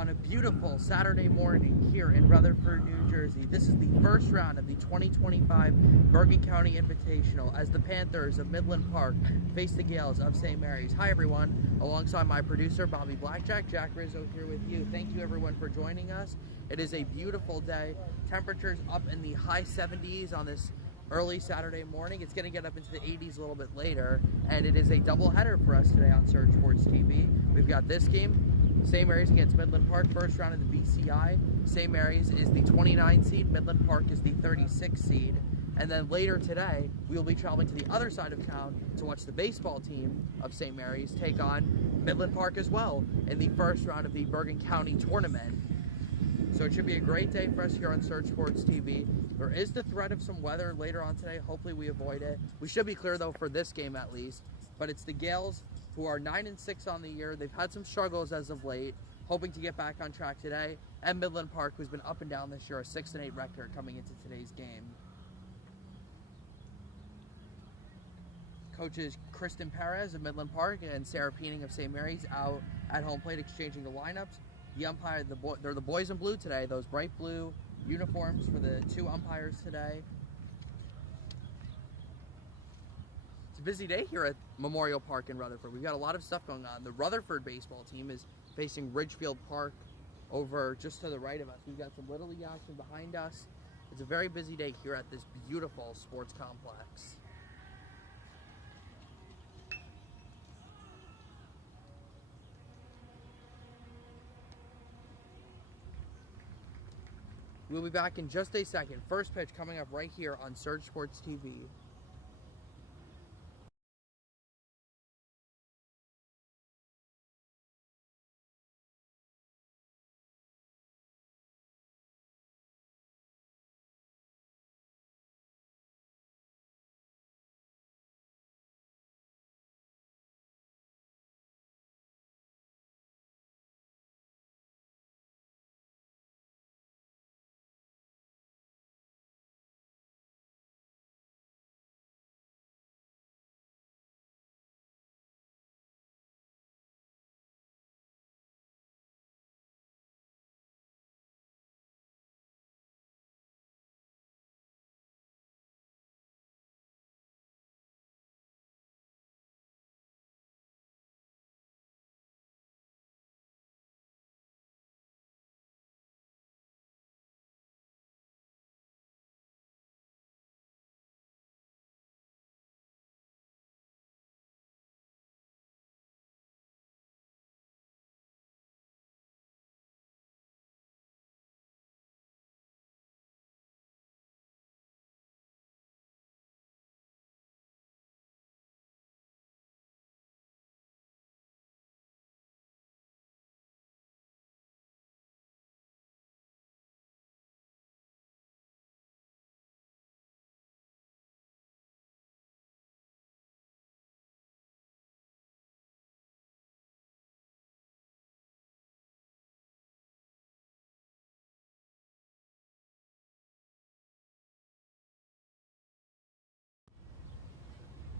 on a beautiful Saturday morning here in Rutherford, New Jersey. This is the first round of the 2025 Bergen County Invitational as the Panthers of Midland Park face the Gales of St. Mary's. Hi everyone, alongside my producer Bobby Blackjack, Jack Rizzo here with you. Thank you everyone for joining us. It is a beautiful day. Temperatures up in the high 70s on this early Saturday morning. It's going to get up into the 80s a little bit later, and it is a doubleheader for us today on Surge Sports TV. We've got this game, St. Mary's against Midland Park, first round of the BCI. St. Mary's is the 29 seed, Midland Park is the 36 seed. And then later today, we will be traveling to the other side of town to watch the baseball team of St. Mary's take on Midland Park as well in the first round of the Bergen County tournament. So it should be a great day for us here on Surge Sports TV. There is the threat of some weather later on today. Hopefully we avoid it. We should be clear though for this game at least. But it's the Gales who are 9-6 on the year. They've had some struggles as of late, hoping to get back on track today. And Midland Park, who's been up and down this year, a 6-8 record coming into today's game. Coaches Kristen Perez of Midland Park and Sarah Peening of St. Mary's out at home plate exchanging the lineups. The umpire, they're the boys in blue today, those bright blue uniforms for the two umpires today. It's a busy day here at Memorial Park in Rutherford. We've got a lot of stuff going on. The Rutherford baseball team is facing Ridgefield Park over just to the right of us. We've got some Little League action behind us. It's a very busy day here at this beautiful sports complex. We'll be back in just a second. First pitch coming up right here on Surge Sports TV.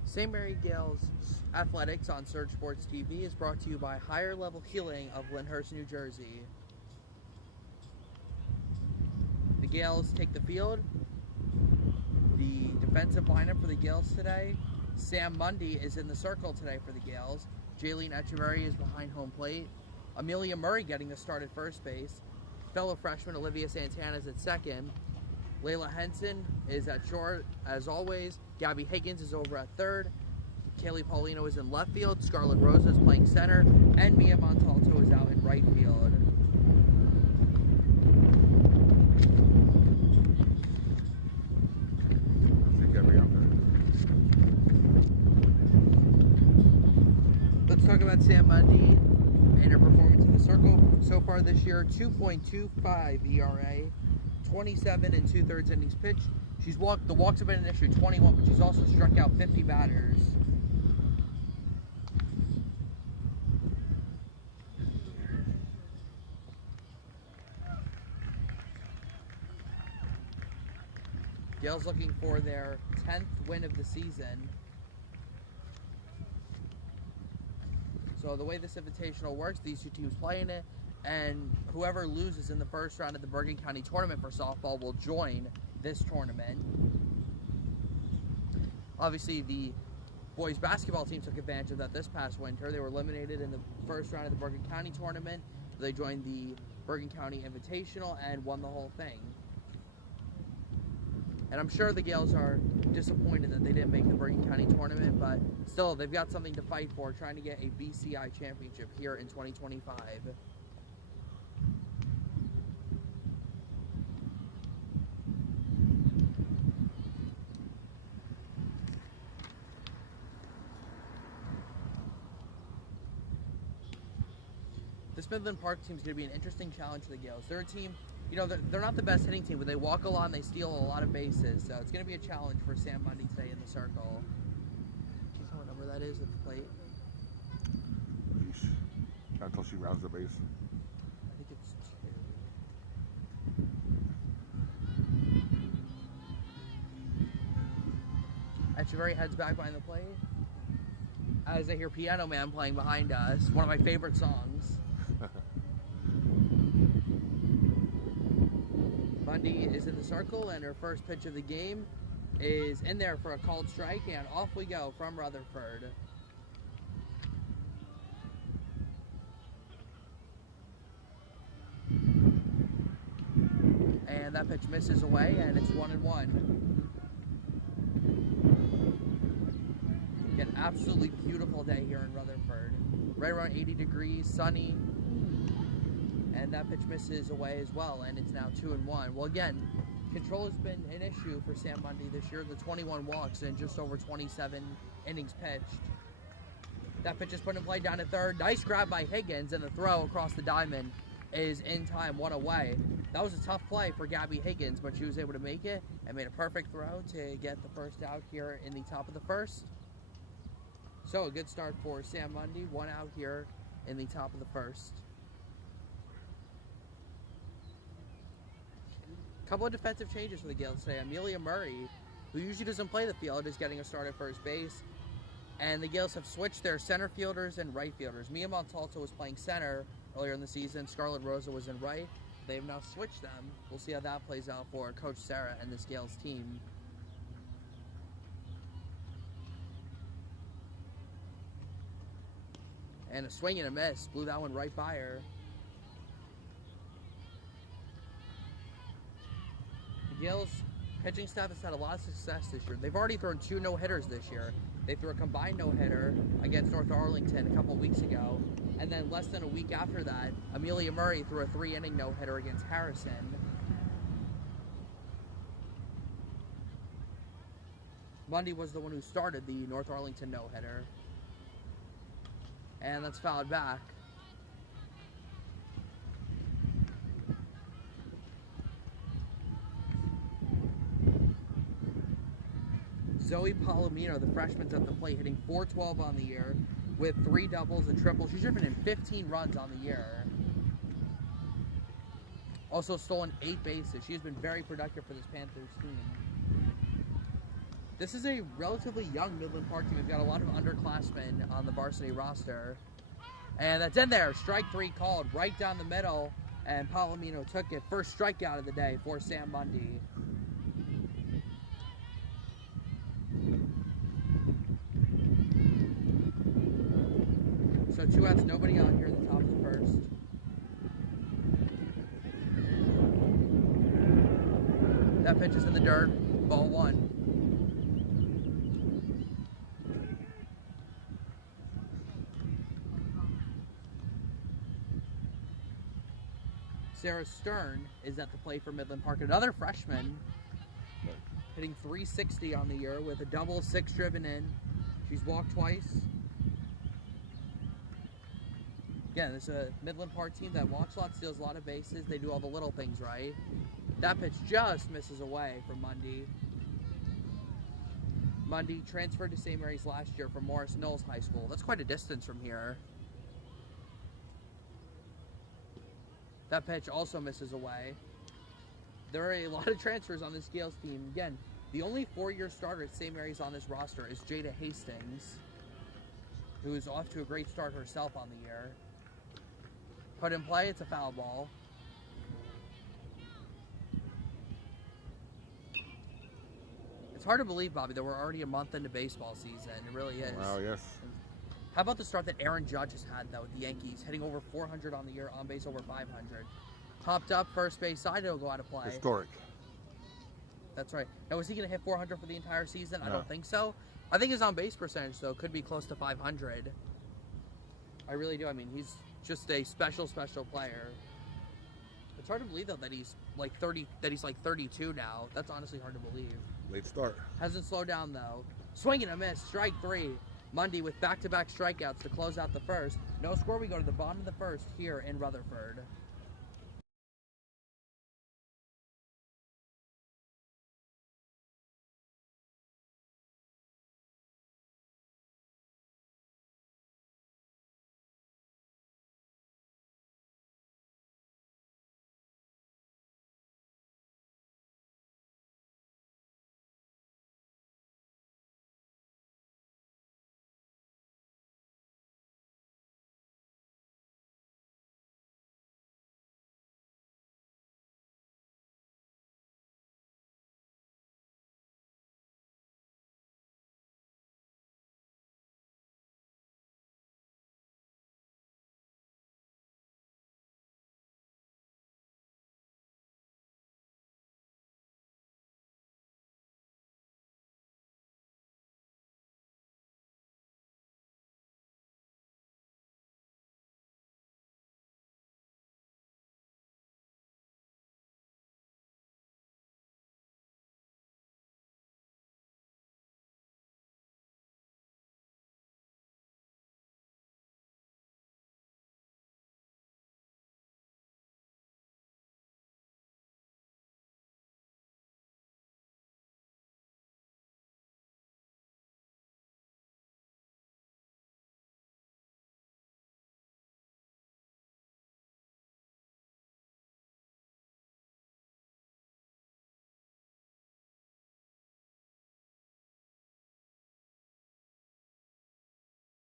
St. Mary Gales Athletics on Surge Sports TV is brought to you by Higher Level Healing of Lyndhurst, New Jersey. The Gales take the field. The defensive lineup for the Gales today. Sam Mundy is in the circle today for the Gales. Jaylene Echeverry is behind home plate. Amelia Murray getting the start at first base. Fellow freshman Olivia Santana is at second. Layla Henson is at short, as always. Gabby Higgins is over at third. Kaylee Paulino is in left field. Scarlett Rosa is playing center. And Mia Montalto is out in right field. Let's talk about Sam Mundy and her performance in the circle so far this year. 2.25 ERA. 27 and 2/3 innings pitched. The walks have been an issue, 21, but she's also struck out 50 batters. Gales looking for their 10th win of the season. So the way this invitational works, these two teams play in it. And whoever loses in the first round of the Bergen County tournament for softball will join this tournament. Obviously, the boys basketball team took advantage of that this past winter. They were eliminated in the first round of the Bergen County tournament. They joined the Bergen County Invitational and won the whole thing. And I'm sure the Gales are disappointed that they didn't make the Bergen County tournament, but still, they've got something to fight for, trying to get a BCI championship here in 2025. This Midland Park team is going to be an interesting challenge for the Gales. They're a team, you know, they're not the best hitting team, but they walk a lot and they steal a lot of bases. So it's going to be a challenge for Sam Mundy today in the circle. Do you know what number that is at the plate? Until she rounds the base. I think it's 2. Echeverry heads back behind the plate. As I hear Piano Man playing behind us, one of my favorite songs. Mundy is in the circle, and her first pitch of the game is in there for a called strike, and off we go from Rutherford. And that pitch misses away, and it's 1-1. An absolutely beautiful day here in Rutherford. Right around 80 degrees, sunny. And that pitch misses away as well, and it's now 2-1. Well, again, control has been an issue for Sam Mundy this year. The 21 walks in just over 27 innings pitched. That pitch is put in play down to third. Nice grab by Higgins, and the throw across the diamond is in time, one away. That was a tough play for Gabby Higgins, but she was able to make it and made a perfect throw to get the first out here in the top of the first. So a good start for Sam Mundy, one out here in the top of the first. A couple of defensive changes for the Gales today. Amelia Murray, who usually doesn't play the field, is getting a start at first base. And the Gales have switched their center fielders and right fielders. Mia Montalto was playing center earlier in the season. Scarlett Rosa was in right. They've now switched them. We'll see how that plays out for Coach Sarah and this Gales team. And a swing and a miss. Blew that one right by her. The Gales pitching staff has had a lot of success this year. They've already thrown 2 no-hitters this year. They threw a combined no-hitter against North Arlington a couple weeks ago. And then less than a week after that, Amelia Murray threw a 3-inning no-hitter against Harrison. Mundy was the one who started the North Arlington no-hitter. And that's fouled back. Zoe Palomino, the freshman's at the plate, hitting .412 on the year with 3 doubles, a triple. She's driven in 15 runs on the year. Also stolen 8 bases. She has been very productive for this Panthers team. This is a relatively young Midland Park team. We've got a lot of underclassmen on the varsity roster. And that's in there. Strike 3 called right down the middle. And Palomino took it. First strikeout of the day for Sam Mundy. So 2 outs, nobody on here at the top of the first. That pitch is in the dirt. Ball 1. Sarah Stern is at the plate for Midland Park. Another freshman, hitting .360 on the year with a double, 6 driven in. She's walked twice. Again, it's a Midland Park team that walks a lot, steals a lot of bases. They do all the little things right. That pitch just misses away from Mundy. Mundy transferred to St. Mary's last year from Morris Knowles High School. That's quite a distance from here. That pitch also misses away. There are a lot of transfers on this Gales team. Again, the only 4-year starter at St. Mary's on this roster is Jada Hastings, who is off to a great start herself on the year. Put in play, it's a foul ball. It's hard to believe, Bobby, that we're already a month into baseball season. It really is. Wow, yes. How about the start that Aaron Judge has had, though, with the Yankees, hitting over 400 on the year, on base over 500. Popped up, first base side, it'll go out of play. Historic. That's right. Now, is he going to hit 400 for the entire season? No. I don't think so. I think his on-base percentage, though, could be close to 500. I really do. I mean, he's just a special, special player. It's hard to believe, though, that he's like 32 now. That's honestly hard to believe. Late start. Hasn't slowed down, though. Swing and a miss, strike 3. Mundy with back-to-back strikeouts to close out the first. No score, we go to the bottom of the first here in Rutherford.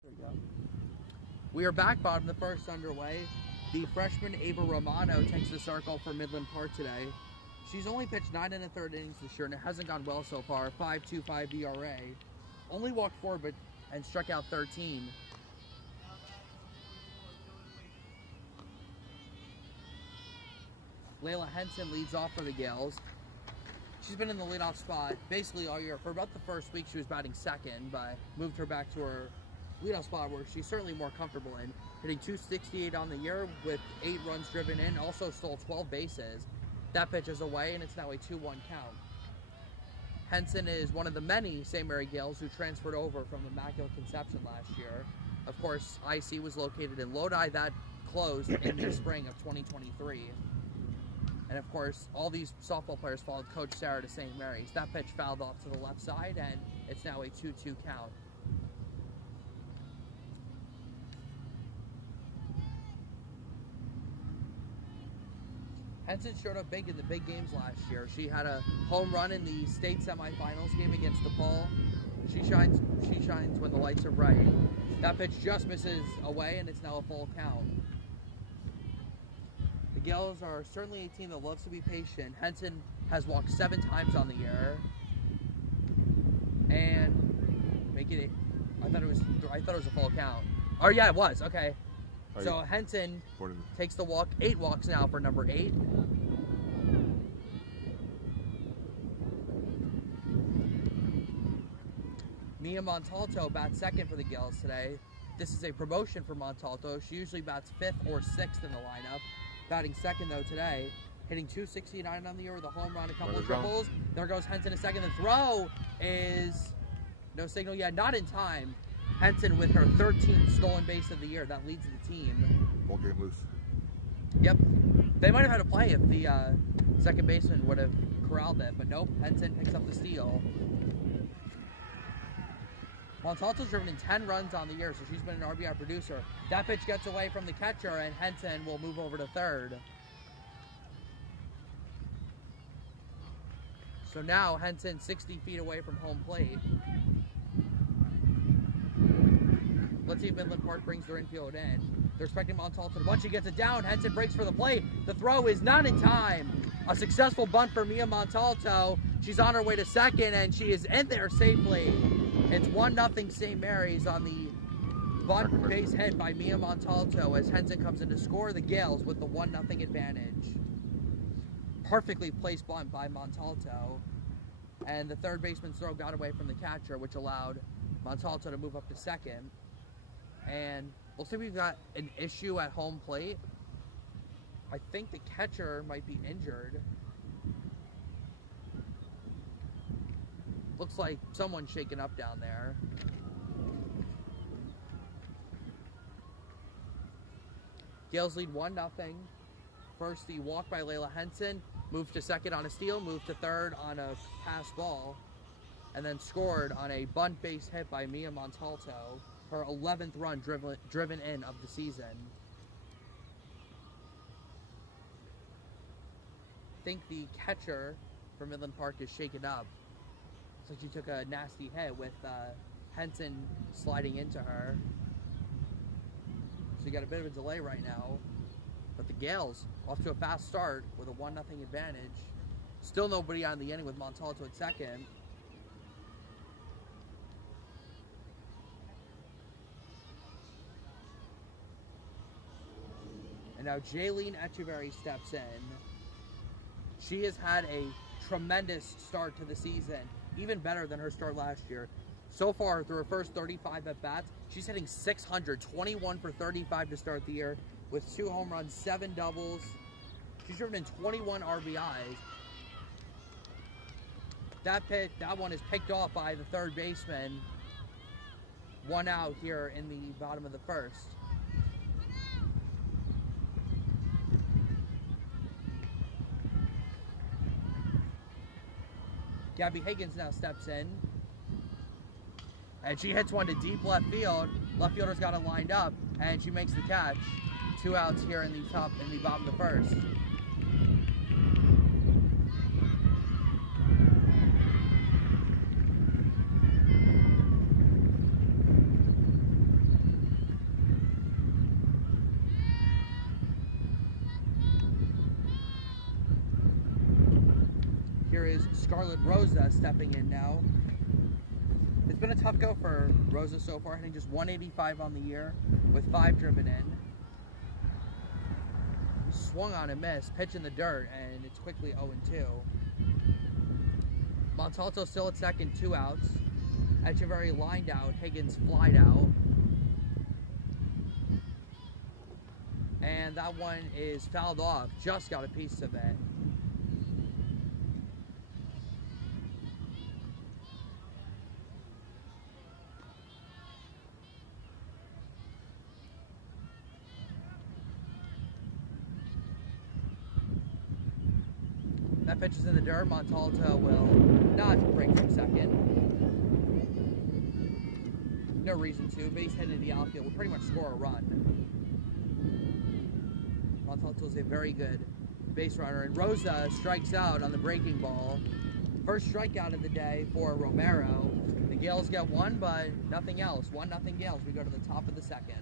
There we go. We are back, bottom of the first underway. The freshman Ava Romano takes the circle for Midland Park today. She's only pitched 9 1/3 innings this year, and it hasn't gone well so far. 5.25 ERA. Only walked 4 and struck out 13. Layla Henson leads off for the Gales. She's been in the leadoff spot basically all year. For about the first week, she was batting second, but moved her back to her leadoff spot where she's certainly more comfortable in. Hitting .268 on the year with 8 runs driven in. Also stole 12 bases. That pitch is away, and it's now a 2-1 count. Henson is one of the many St. Mary Gales who transferred over from Immaculate Conception last year. Of course, IC was located in Lodi. That closed in the spring of 2023. And of course, all these softball players followed Coach Sarah to St. Mary's. That pitch fouled off to the left side, and it's now a 2-2 count. Henson showed up big in the big games last year. She had a home run in the state semifinals game against DePaul. She shines when the lights are bright. That pitch just misses away, and it's now a full count. The Gales are certainly a team that loves to be patient. Henson has walked 7 times on the year, and make it. I thought it was a full count. Oh yeah, it was. Okay. So Henson takes the walk. 8 walks now for number 8. Mia Montalto bats second for the Gales today. This is a promotion for Montalto. She usually bats 5th or 6th in the lineup. Batting second, though, today. Hitting .269 on the year with a home run, a couple of triples. There goes Henson a second. The throw is no signal yet. Not in time. Henson with her 13th stolen base of the year. That leads the team. Ball game loose. Yep. They might have had a play if the second baseman would have corralled it, but nope. Henson picks up the steal. Montalto's driven in 10 runs on the year, so she's been an RBI producer. That pitch gets away from the catcher, and Henson will move over to third. So now Henson 60 feet away from home plate. Let's see if Midland Park brings their infield in. They're expecting Montalto. Once she gets it down, Henson breaks for the play. The throw is not in time. A successful bunt for Mia Montalto. She's on her way to second, and she is in there safely. It's 1-0 St. Mary's on the bunt base hit by Mia Montalto as Henson comes in to score the Gales with the 1-0 advantage. Perfectly placed bunt by Montalto. And the third baseman's throw got away from the catcher, which allowed Montalto to move up to second. And looks like we've got an issue at home plate. I think the catcher might be injured. Looks like someone's shaken up down there. Gales lead 1-0. First, the walk by Layla Henson, moved to second on a steal, moved to third on a pass ball, and then scored on a bunt base hit by Mia Montalto, her 11th run driven in of the season. I think the catcher for Midland Park is shaken up. Looks like she took a nasty hit with Henson sliding into her. So you got a bit of a delay right now. But the Gales off to a fast start with a 1-0 advantage. Still nobody on the inning with Montalto at second. And now Jaylene Echeverry steps in. She has had a tremendous start to the season, even better than her start last year. So far, through her first 35 at-bats, she's hitting .600, 21 for 35 to start the year, with 2 home runs, 7 doubles. She's driven in 21 RBIs. That one is picked off by the third baseman. 1 out here in the bottom of the first. Gabby Higgins now steps in. And she hits one to deep left field. Left fielder's got it lined up, and she makes the catch. 2 outs here in the bottom of the first. Here is Scarlett Rosa stepping in now. It's been a tough go for Rosa so far, hitting just 185 on the year with 5 driven in. Swung on and missed, pitch in the dirt, and it's quickly 0-2. Montalto still at second, 2 outs. Echeverry lined out, Higgins flied out. And that one is fouled off, just got a piece of it. That pitch is in the dirt. Montalto will not break from second. No reason to. Base hit in the outfield will pretty much score a run. Montalto is a very good base runner. And Rosa strikes out on the breaking ball. First strikeout of the day for Romero. The Gales get 1, but nothing else. 1-0 Gales. We go to the top of the second.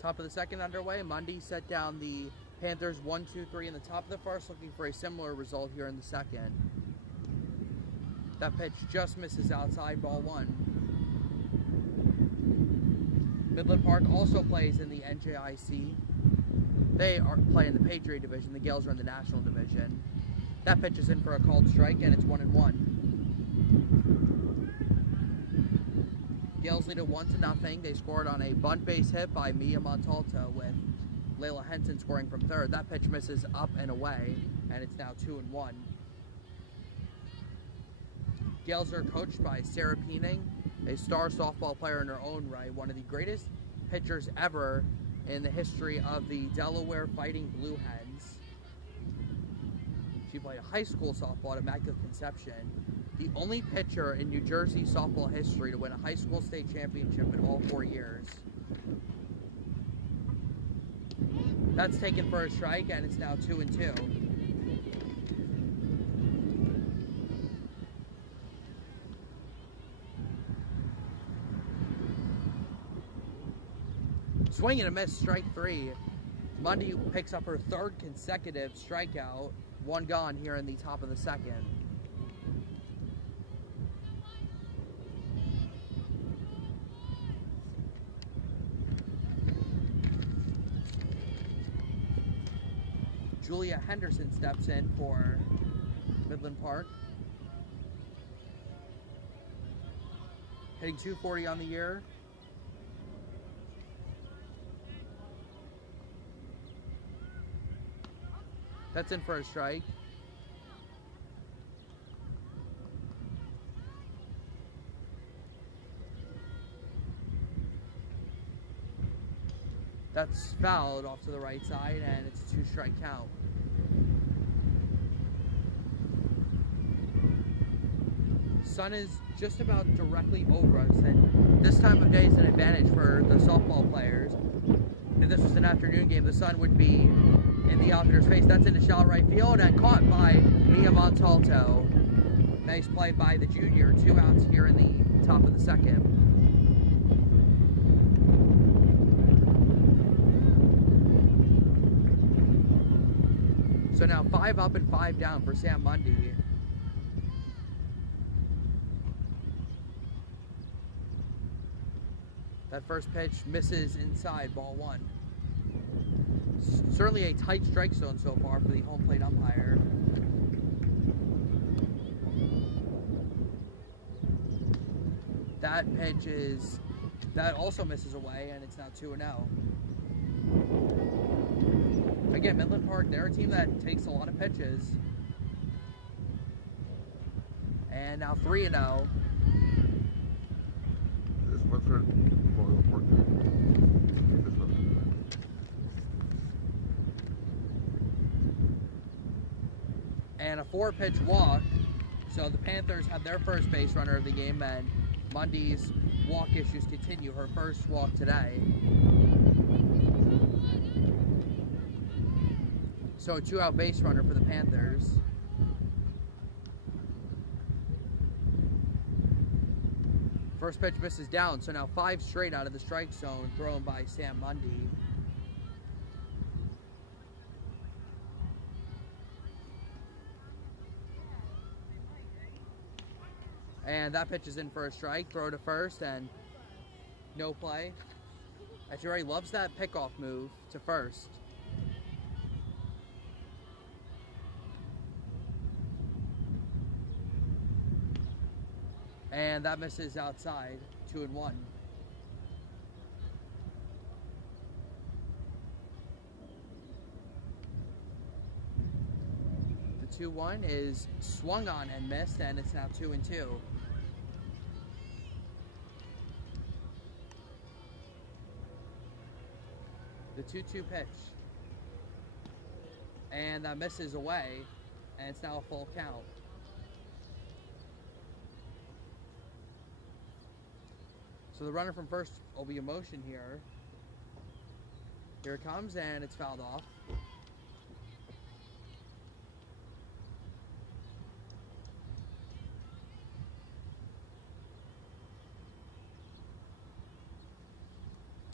Top of the second underway. Mundy set down the Panthers 1-2-3 in the top of the first, looking for a similar result here in the second. That pitch just misses outside, ball one. Midland Park also plays in the NJIC. They are playing the Patriot Division. The Gales are in the National Division. That pitch is in for a called strike, and it's 1-1. Gales lead it 1-0. They scored on a bunt base hit by Mia Montalto, with Layla Henson scoring from third. That pitch misses up and away, and it's now 2-1. Gales are coached by Sarah Peening, a star softball player in her own right, one of the greatest pitchers ever in the history of the Delaware Fighting Blue Hens. She played high school softball at Immaculate Conception. The only pitcher in New Jersey softball history to win a high school state championship in all 4 years. That's taken for a strike, and it's now 2-2. Swing and a miss, strike three. Mundy picks up her third consecutive strikeout. One gone here in the top of the second. Julia Henderson steps in for Midland Park. Hitting .240 on the year. That's in for a strike. That's fouled off to the right side, and it's a 2-strike count. Sun is just about directly over us, and this time of day is an advantage for the softball players. If this was an afternoon game, the sun would be in the outfielder's face. That's into shallow right field and caught by Mia Montalto. Nice play by the junior. 2 outs here in the top of the second. So now 5 up and 5 down for Sam Mundy. That first pitch misses inside, ball one. Certainly a tight strike zone so far for the home plate umpire. That pitch that also misses away, and it's now 2-0. Again, Midland Park, they're a team that takes a lot of pitches. And now 3-0. This one's for and a 4-pitch walk. So the Panthers have their first base runner of the game, and Mundy's walk issues continue. Her first walk today. So a 2-out base runner for the Panthers. First pitch misses down, so now 5 straight out of the strike zone thrown by Sam Mundy. And that pitch is in for a strike. Throw to first and no play. Echeverry loves that pickoff move to first. And that misses outside. 2-1. The 2-1 is swung on and missed, and it's now 2-2. The 2-2 pitch. And that misses away, and it's now a full count. So the runner from first will be in motion here. Here it comes, and it's fouled off.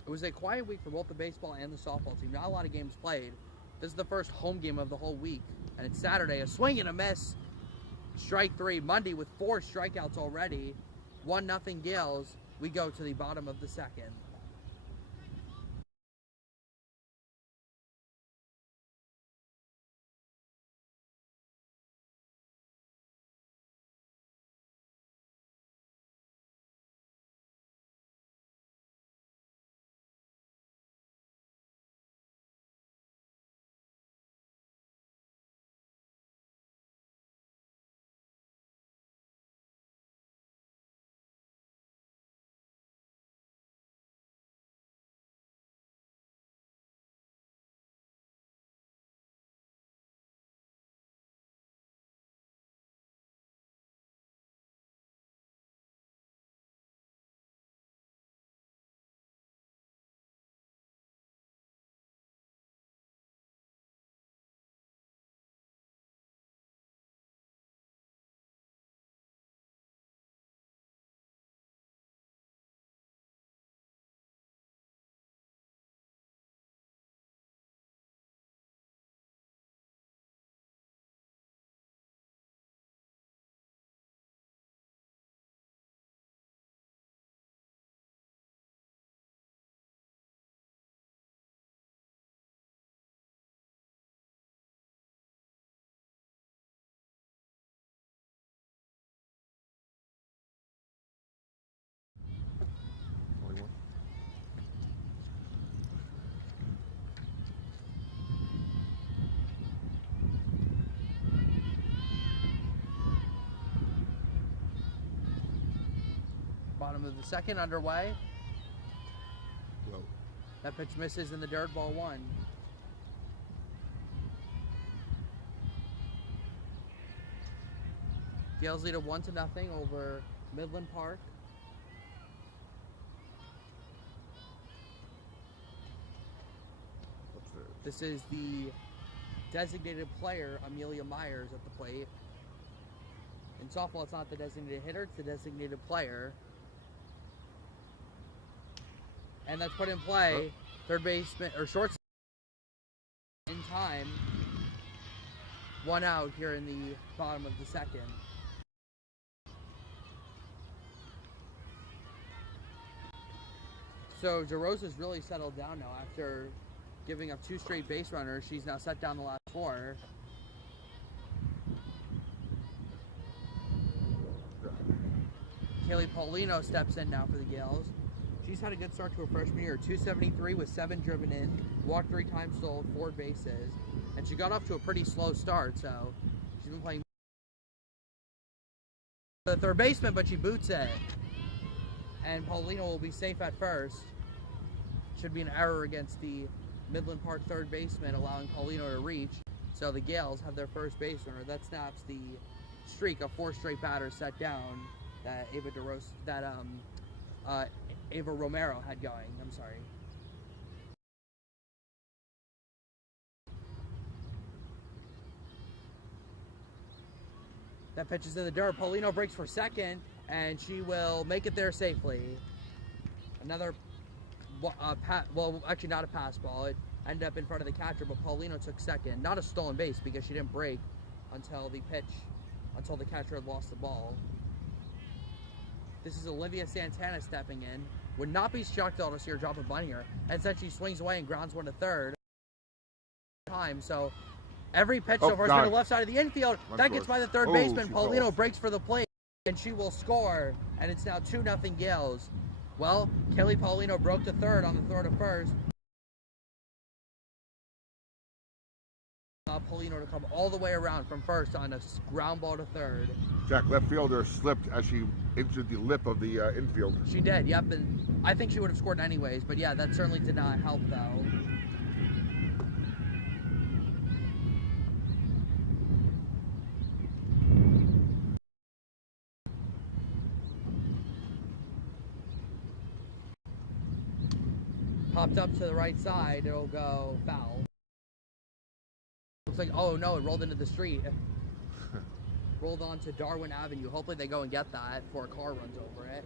It was a quiet week for both the baseball and the softball team. Not a lot of games played. This is the first home game of the whole week, and it's Saturday. A swing and a miss. Strike three. Monday with 4 strikeouts already. 1-0 Gales. We go to the bottom of the second. Only one. Bottom of the second underway. Low. That pitch misses in the dirt, ball 1. Gales lead 1-0 over Midland Park. Upstairs. This is the designated player, Amelia Myers, at the plate. In softball, it's not the designated hitter, it's the designated player. And that's put in play. Third baseman, or shortstop, in time. 1 out here in the bottom of the second. So DeRosa's really settled down now after giving up 2 straight base runners. She's now set down the last 4. Kaylee Paulino steps in now for the Gales. She's had a good start to her freshman year. 273 with 7 driven in, walked 3 times, stole 4 bases, and she got off to a pretty slow start. So she's been playing the third baseman, but she boots it, and Paulino will be safe at first. Should be an error against the Midland Park third baseman, allowing Paulino to reach. So the Gales have their first base runner. That snaps the streak of 4 straight batters set down that Ava Romero had going. I'm sorry. That pitch is in the dirt. Paulino breaks for second, and she will make it there safely. Another, well, actually not a pass ball. It ended up in front of the catcher, but Paulino took second. Not a stolen base because she didn't break until the catcher had lost the ball. This is Olivia Santana stepping in. Would not be shocked at all to see her drop a bunt here. And since she swings away and grounds 1 to third time, so every pitch so far has been to the left side of the infield. That gets by the third baseman. Paulino breaks for the plate, and she will score. And it's now 2-0 Gales. Well, Kelly Paulino broke to third on the throw to first. Paulino to come all the way around from first on a ground ball to third. Jack, left fielder slipped as she entered the lip of the infield. She did, yep, and I think she would have scored anyways, but yeah, that certainly did not help though. Popped up to the right side, it'll go foul. Looks like, oh no, it rolled into the street. Rolled onto Darwin Avenue. Hopefully they go and get that before a car runs over it.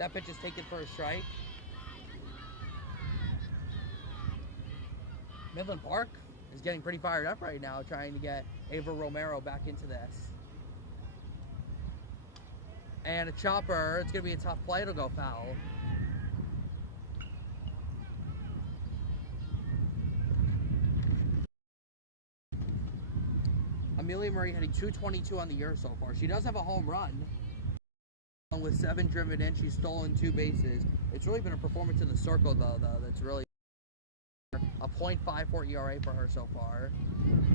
That pitch is taken for a strike. Midland Park is getting pretty fired up right now, trying to get Ava Romero back into this. And a chopper. It's going to be a tough play. It'll go foul. Amelia Murray hitting .222 on the year so far. She does have a home run. With 7 driven in, she's stolen 2 bases. It's really been a performance in the circle, though that's really a .54 ERA for her so far.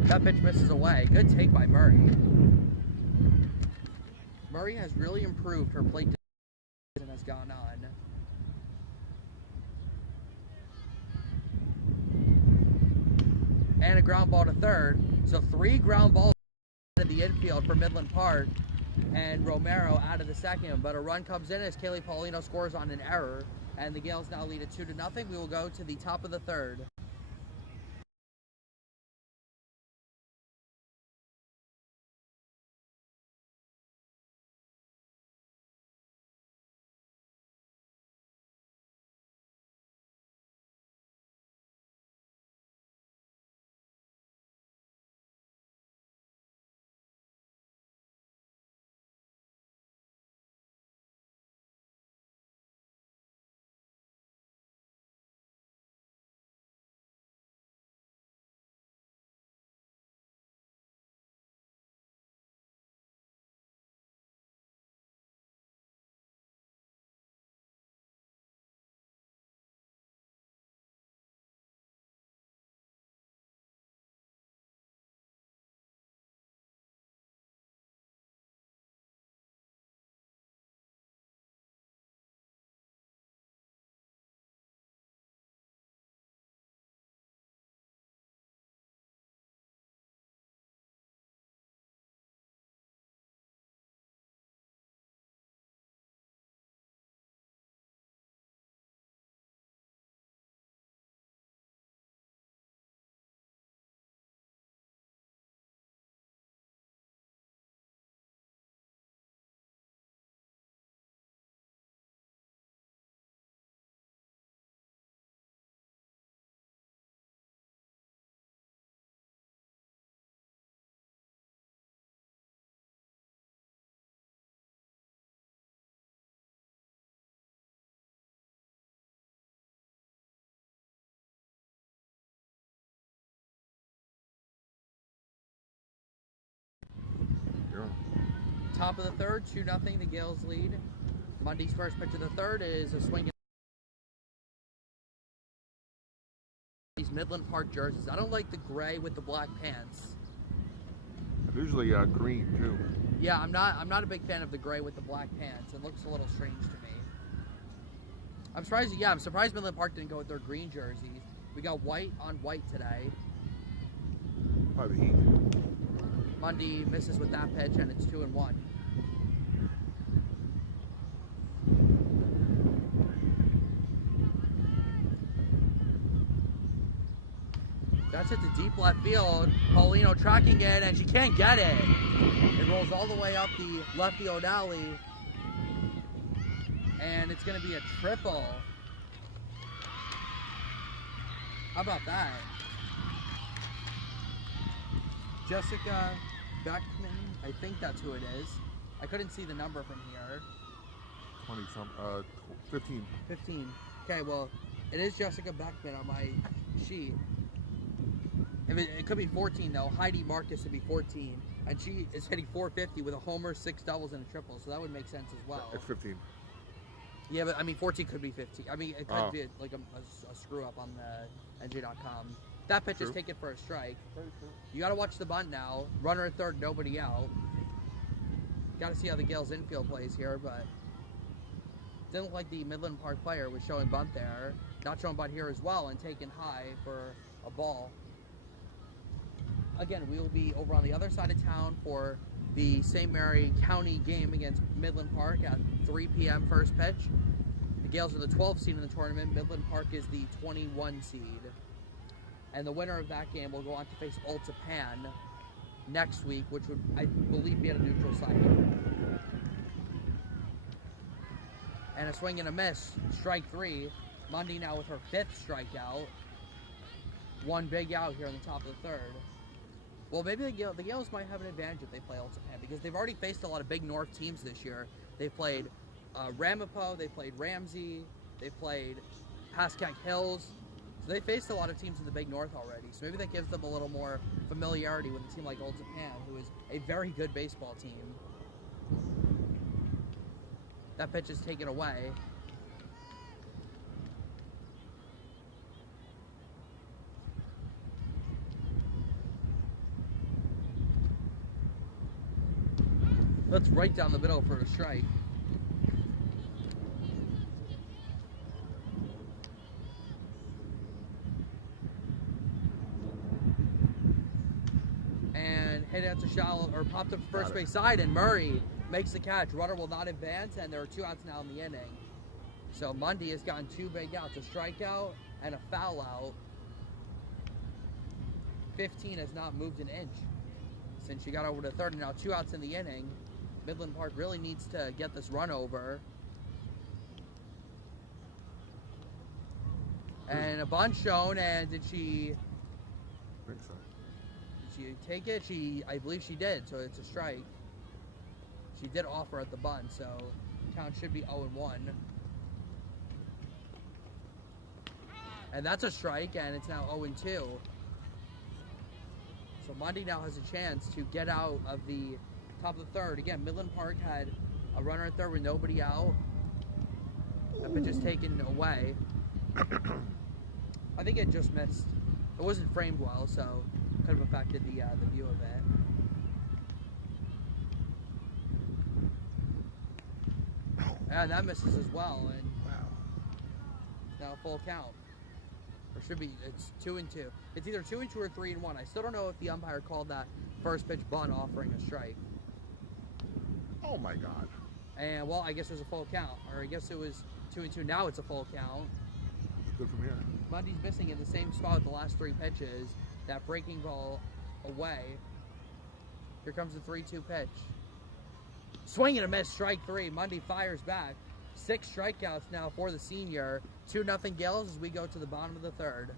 That pitch misses away. Good take by Murray. Murray has really improved her plate and has gone on. And a ground ball to third. So 3 ground balls in the infield for Midland Park. And Romero out of the second, but a run comes in as Kaylee Paulino scores on an error, and the Gales now lead at 2-0. We will go to the top of the third. Top of the third, 2-0, the Gales lead. Monday's first pitch of the third is a swing. These Midland Park jerseys. I don't like the gray with the black pants. Usually green too. Yeah, I'm not a big fan of the gray with the black pants. It looks a little strange to me. I'm surprised Midland Park didn't go with their green jerseys. We got white on white today. Probably the heat. Mundy misses with that pitch, and it's 2-1. That's it to deep left field. Paulino tracking it, and she can't get it. It rolls all the way up the left field alley, and it's going to be a triple. How about that? Jessica Beckman, I think that's who it is. I couldn't see the number from here. 15. 15. Okay, well, it is Jessica Beckman on my sheet. It could be 14 though. Heidi Marcus would be 14, and she is hitting .450 with a homer, 6 doubles, and a triple. So that would make sense as well. It's 15. Yeah, but I mean 14 could be 15. I mean it could be like a screw up on the NJ.com. That pitch is taken for a strike. You got to watch the bunt now. Runner at third, nobody out. Got to see how the Gales infield plays here, but didn't look like the Midland Park player was showing bunt there. Not showing bunt here as well, and taken high for a ball. Again, we will be over on the other side of town for the St. Mary County game against Midland Park at 3 p.m. first pitch. The Gales are the 12th seed in the tournament. Midland Park is the 21 seed. And the winner of that game will go on to face Ultapan next week, which would, I believe, be at a neutral site. And a swing and a miss. Strike 3. Mundy now with her 5th strikeout. One big out here in the top of the 3rd. Well, maybe the Gales might have an advantage if they play Ultipan because they've already faced a lot of big North teams this year. They've played Ramapo, they played Ramsey, they played Pascack Hills. So they faced a lot of teams in the big North already. So maybe that gives them a little more familiarity with a team like Ultipan, who is a very good baseball team. That pitch is taken away. That's right down the middle for a strike. And hit out to shallow, or popped up first base side, and Murray makes the catch. Runner will not advance, and there are 2 outs now in the inning. So Mundy has gotten 2 big outs, a strikeout and a foul out. 15 has not moved an inch since she got over to 3rd, and now 2 outs in the inning. Midland Park really needs to get this run over. And a bunt shown, and did she take it? I believe she did, so it's a strike. She did offer at the bunt, so count should be 0-1. And that's a strike, and it's now 0-2. So Mundy now has a chance to get out of the top of the 3rd. Again, Midland Park had a runner at 3rd with nobody out. That pitch is taken away. I think it just missed. It wasn't framed well, so could have affected the view of it. And that misses as well, and now a full count. Or should be, it's 2-2. It's either 2-2 or 3-1. I still don't know if the umpire called that first pitch bunt offering a strike. Oh my God. And well, I guess it was a full count, or I guess it was 2-2. Now it's a full count. It's good from here. Mundy's missing in the same spot with the last 3 pitches. That breaking ball away. Here comes the 3-2 pitch. Swing and a miss, strike 3. Mundy fires back. 6 strikeouts now for the senior. 2-0 Gales as we go to the bottom of the 3rd.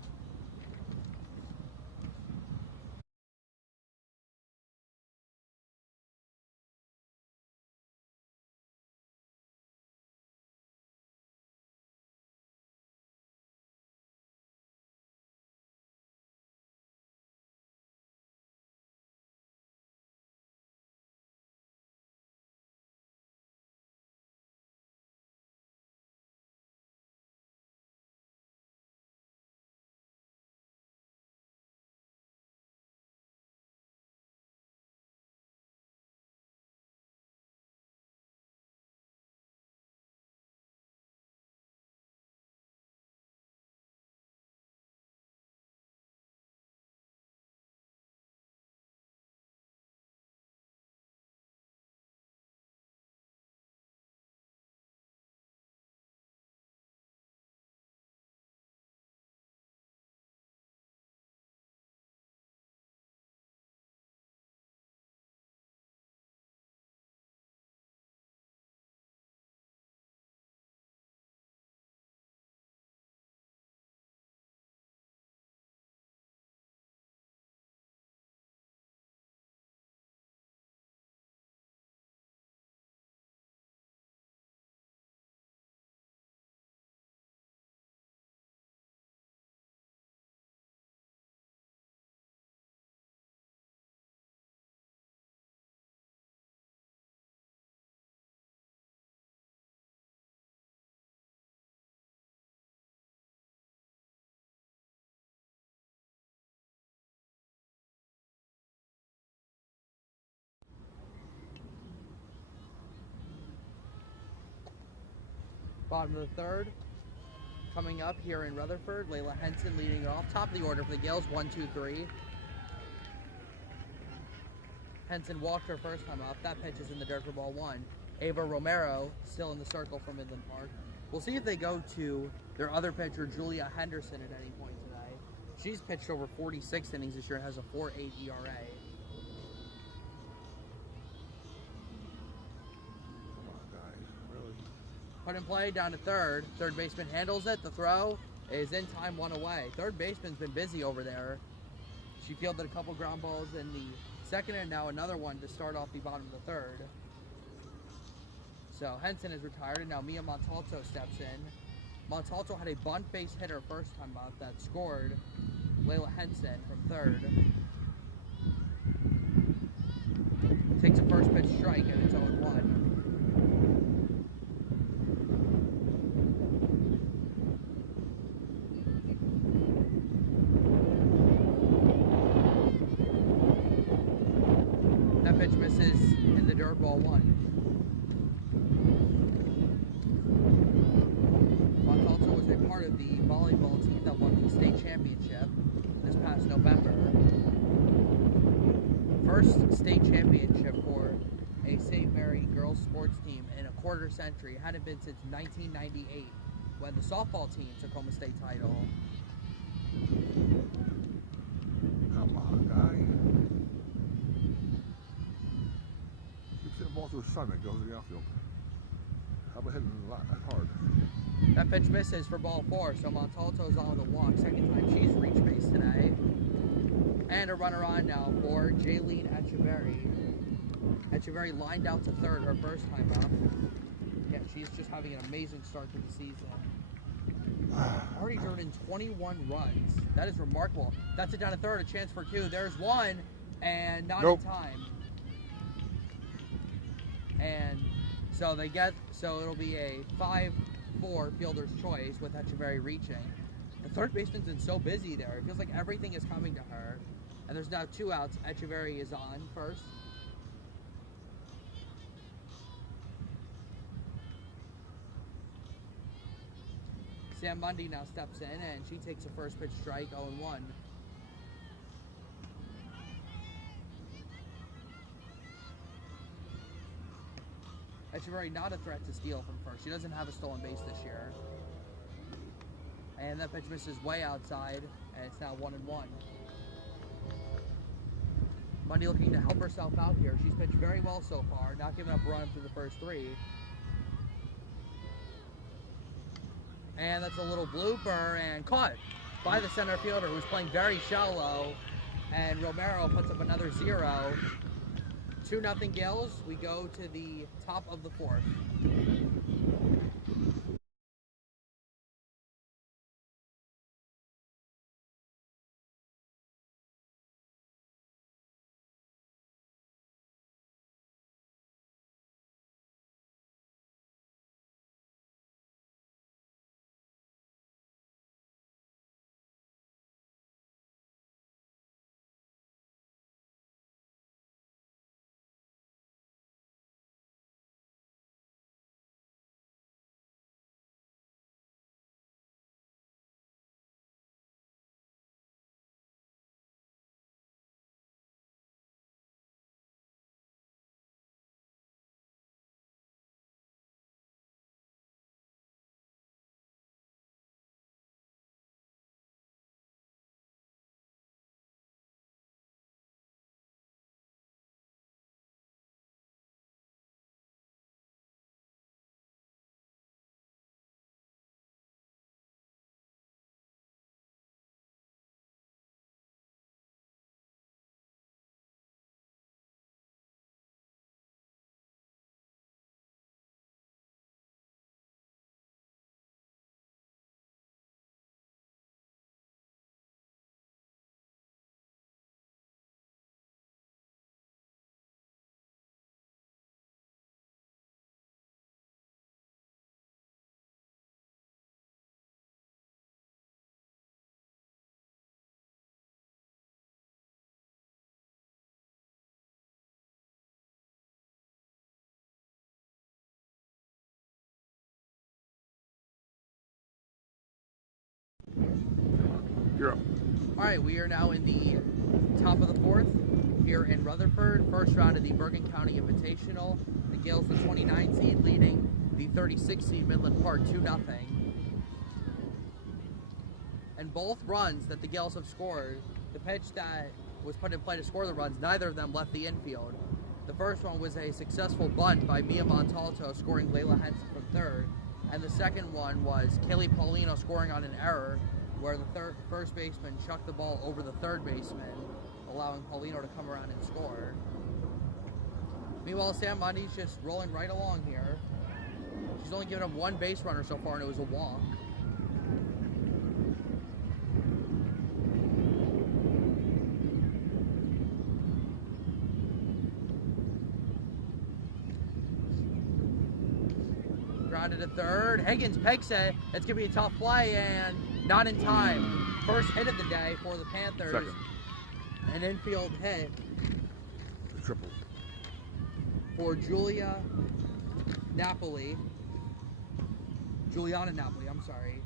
Bottom of the 3rd. Coming up here in Rutherford, Layla Henson leading it off. Top of the order for the Gales, 1-2-3. Henson walked her first time up. That pitch is in the dirt for ball 1. Ava Romero still in the circle from Midland Park. We'll see if they go to their other pitcher, Julia Henderson, at any point today. She's pitched over 46 innings this year and has a 4.8 ERA. Put in play down to third. Third baseman handles it. The throw is in time, one away. Third baseman's been busy over there. She fielded a couple ground balls in the second and now another one to start off the bottom of the third. So Henson is retired and now Mia Montalto steps in. Montalto had a bunt base hitter first time out that scored Layla Henson from third. Takes a first pitch strike and it's 0-1. That pitch misses in the dirt, ball 1. Montalto was a part of the volleyball team that won the state championship this past November. First state championship for a St. Mary girls sports team in a quarter century. It hadn't been since 1998 when the softball team took home a state title. Come on, guy. Keep hitting the ball to his son that goes to the outfield. How about hitting it that hard? That pitch misses for ball 4, so Montalto's on the walk. Second time she's reached base today. And a runner on now for Jaylene Echeverry. Echeverry lined out to third her first time up. Yeah, she's just having an amazing start to the season. Already driven 21 runs. That is remarkable. That's it down to third, a chance for 2. There's 1, and not in time. And so it'll be a 5-4 fielder's choice with Echeverry reaching. The third baseman's been so busy there. It feels like everything is coming to her. And there's now 2 outs. Echeverry is on first. Sam Mundy now steps in and she takes a first pitch strike, 0-1. Echeverry not a threat to steal from first. She doesn't have a stolen base this year. And that pitch misses way outside, and it's now 1-1. Mundy looking to help herself out here. She's pitched very well so far, not giving up a run through the first 3. And that's a little blooper and caught by the center fielder who's playing very shallow. And Romero puts up another 0. 2-0 Gales. We go to the top of the 4th. You're up. All right, we are now in the top of the 4th here in Rutherford. First round of the Bergen County Invitational. The Gales, the 29 seed, leading the 36 seed Midland Park 2-0. And both runs that the Gales have scored, the pitch that was put in play to score the runs, neither of them left the infield. The first one was a successful bunt by Mia Montalto, scoring Layla Henson from third. And the second one was Kelly Paulino scoring on an error where the first baseman chucked the ball over the third baseman, allowing Paulino to come around and score. Meanwhile, Sam Mundy's just rolling right along here. She's only given up one base runner so far, and it was a walk. Grounded at third. Higgins pegs it. It's going to be a tough play, and not in time. First hit of the day for the Panthers. Second. An infield hit. Triple. For Juliana Napoli, I'm sorry.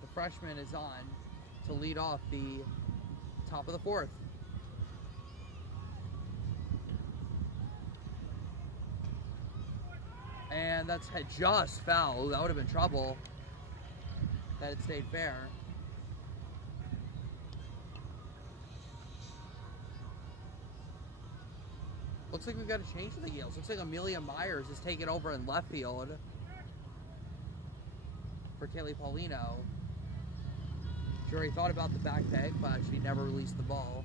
The freshman is on to lead off the top of the fourth. And that's just foul. That would have been trouble. That had stayed fair. Looks like we've got a change for the Yales. Looks like Amelia Myers is taking over in left field for Kelly Paulino. She already thought about the back peg, but she never released the ball.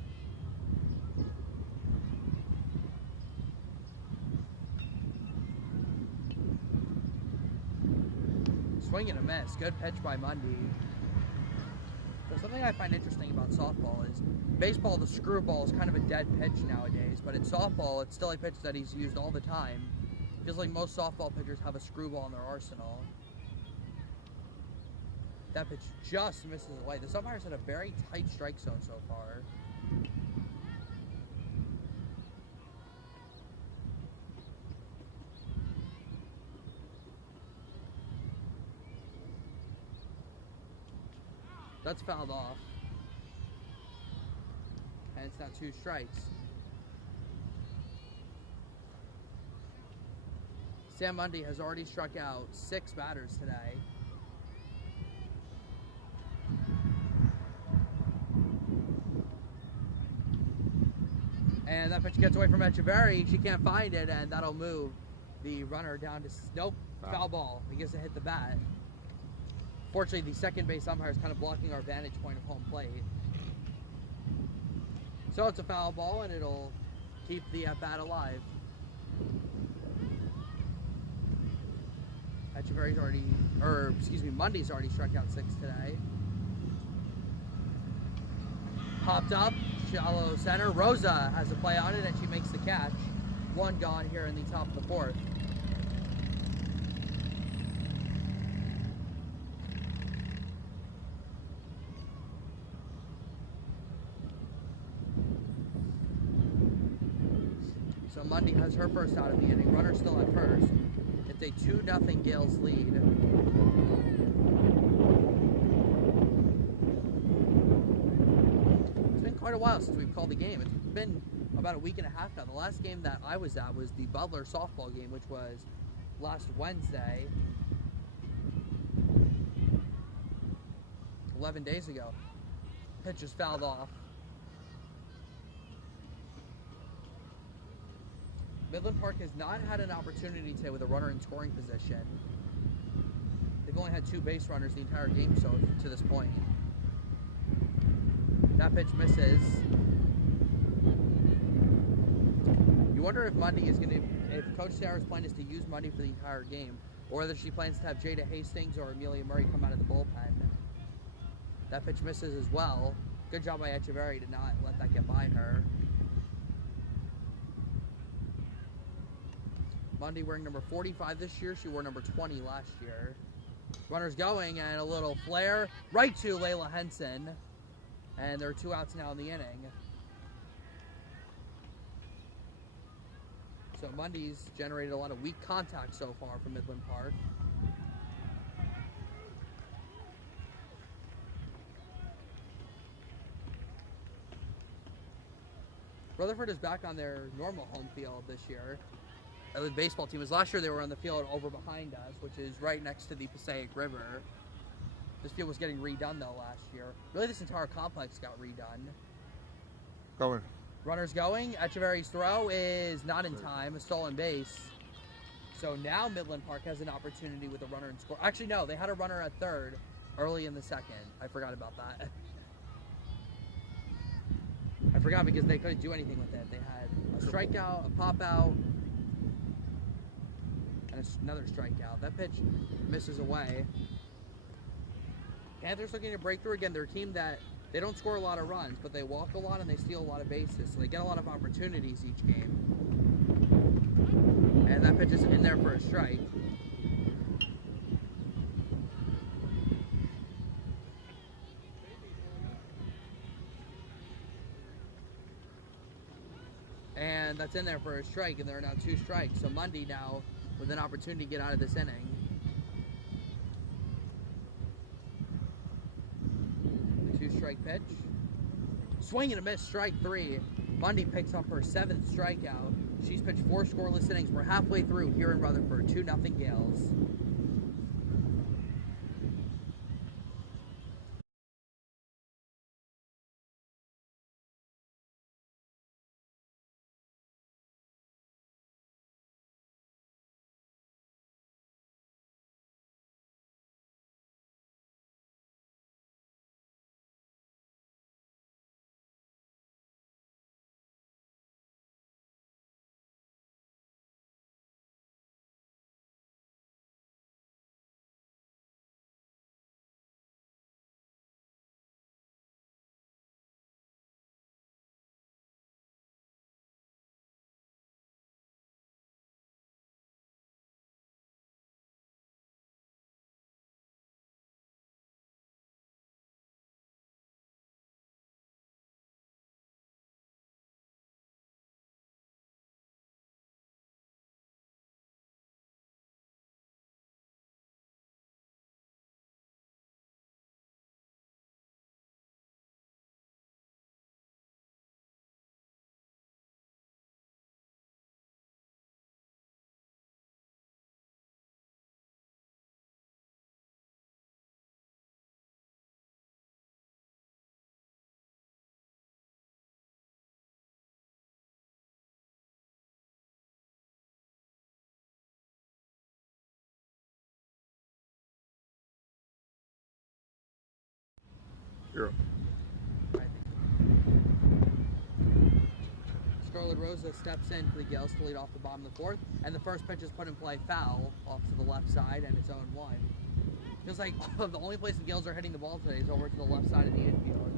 Swing and a miss. Good pitch by Mundy. So something I find interesting about softball is baseball, the screwball is kind of a dead pitch nowadays, but in softball, it's still a pitch that he's used all the time. Feels like most softball pitchers have a screwball in their arsenal. That pitch just misses away. The umpire's had a very tight strike zone so far. That's fouled off. And it's now 2 strikes. Sam Mundy has already struck out 6 batters today. And that pitch gets away from Echeverry. She can't find it, and that'll move the runner down to... Nope, foul ball. He gets to hit the bat. Fortunately, the second base umpire is kind of blocking our vantage point of home plate. So it's a foul ball, and it'll keep the bat alive. Echeverry's already, Mundy's already struck out 6 today. Popped up, shallow center. Rosa has a play on it, and she makes the catch. 1 gone here in the top of the 4th. So Mundy has her first out of the inning. Runner still at first. It's a 2-0 Gales lead. It's been quite a while since we've called the game. It's been about a week and a half now. The last game that I was at was the Butler softball game, which was last Wednesday, 11 days ago. Pitch just fouled off. Midland Park has not had an opportunity today with a runner in scoring position. They've only had 2 base runners the entire game to this point. That pitch misses. You wonder if Mundy is if Coach Sarah's plan is to use Mundy for the entire game, or whether she plans to have Jada Hastings or Amelia Murray come out of the bullpen. That pitch misses as well. Good job by Echeverry to not let that get by her. Mundy wearing number 45 this year. She wore number 20 last year. Runner's going, and a little flare right to Layla Henson. And there are 2 outs now in the inning. So Mundy's generated a lot of weak contact so far from Midland Park. Rutherford is back on their normal home field this year. The baseball team was last year. They were on the field over behind us, which is right next to the Passaic River. This field was getting redone though last year. Really, this entire complex got redone. Going. Runner's going. Echeverry's throw is not in time. A stolen base. So now Midland Park has an opportunity with a runner and score. Actually, no, they had a runner at third early in the second. I forgot about that. I forgot because they couldn't do anything with it. They had a strikeout, a pop out, and another strikeout. That pitch misses away. Panthers looking to break through again. They're a team that they don't score a lot of runs, but they walk a lot and they steal a lot of bases. So they get a lot of opportunities each game. And that pitch is in there for a strike. And that's in there for a strike, and there are now 2 strikes. So Mundy now with an opportunity to get out of this inning. The 2-strike pitch. Swing and a miss, strike 3. Mundy picks up her 7th strikeout. She's pitched 4 scoreless innings. We're halfway through here in Rutherford, 2-0 Gales. Here. Scarlett Rosa steps in for the Gales to lead off the bottom of the 4th, and the first pitch is put in play foul off to the left side, and it's 0-1. Feels like the only place the Gales are hitting the ball today is over to the left side of the infield.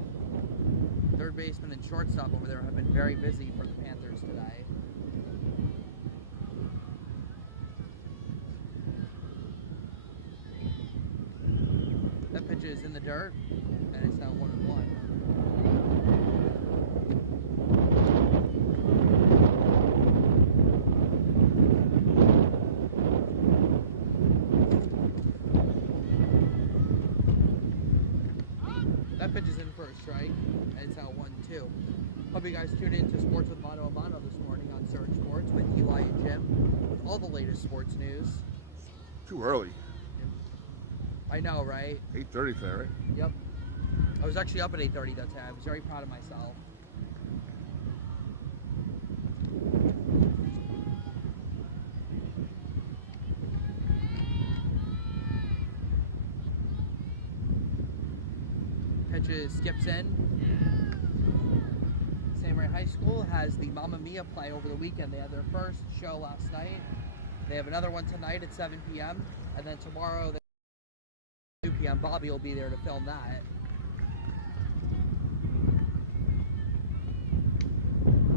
Third baseman and shortstop over there have been very busy for the Panthers today. That pitch is in the dirt, and it's now 1-1. That pitch is in for a strike, and it's now 1-2. Hope you guys tuned in to Sports with Mano a Mano this morning on Surge Sports with Eli and Jim with all the latest sports news. Too early. I know, right? 8:30 today, right? Yep. I was actually up at 8:30 that day. I was very proud of myself. Pitches skips in. Sam Ray High School has the Mamma Mia play over the weekend. They had their first show last night. They have another one tonight at 7 p.m. And then tomorrow, 2 p.m. Bobby will be there to film that.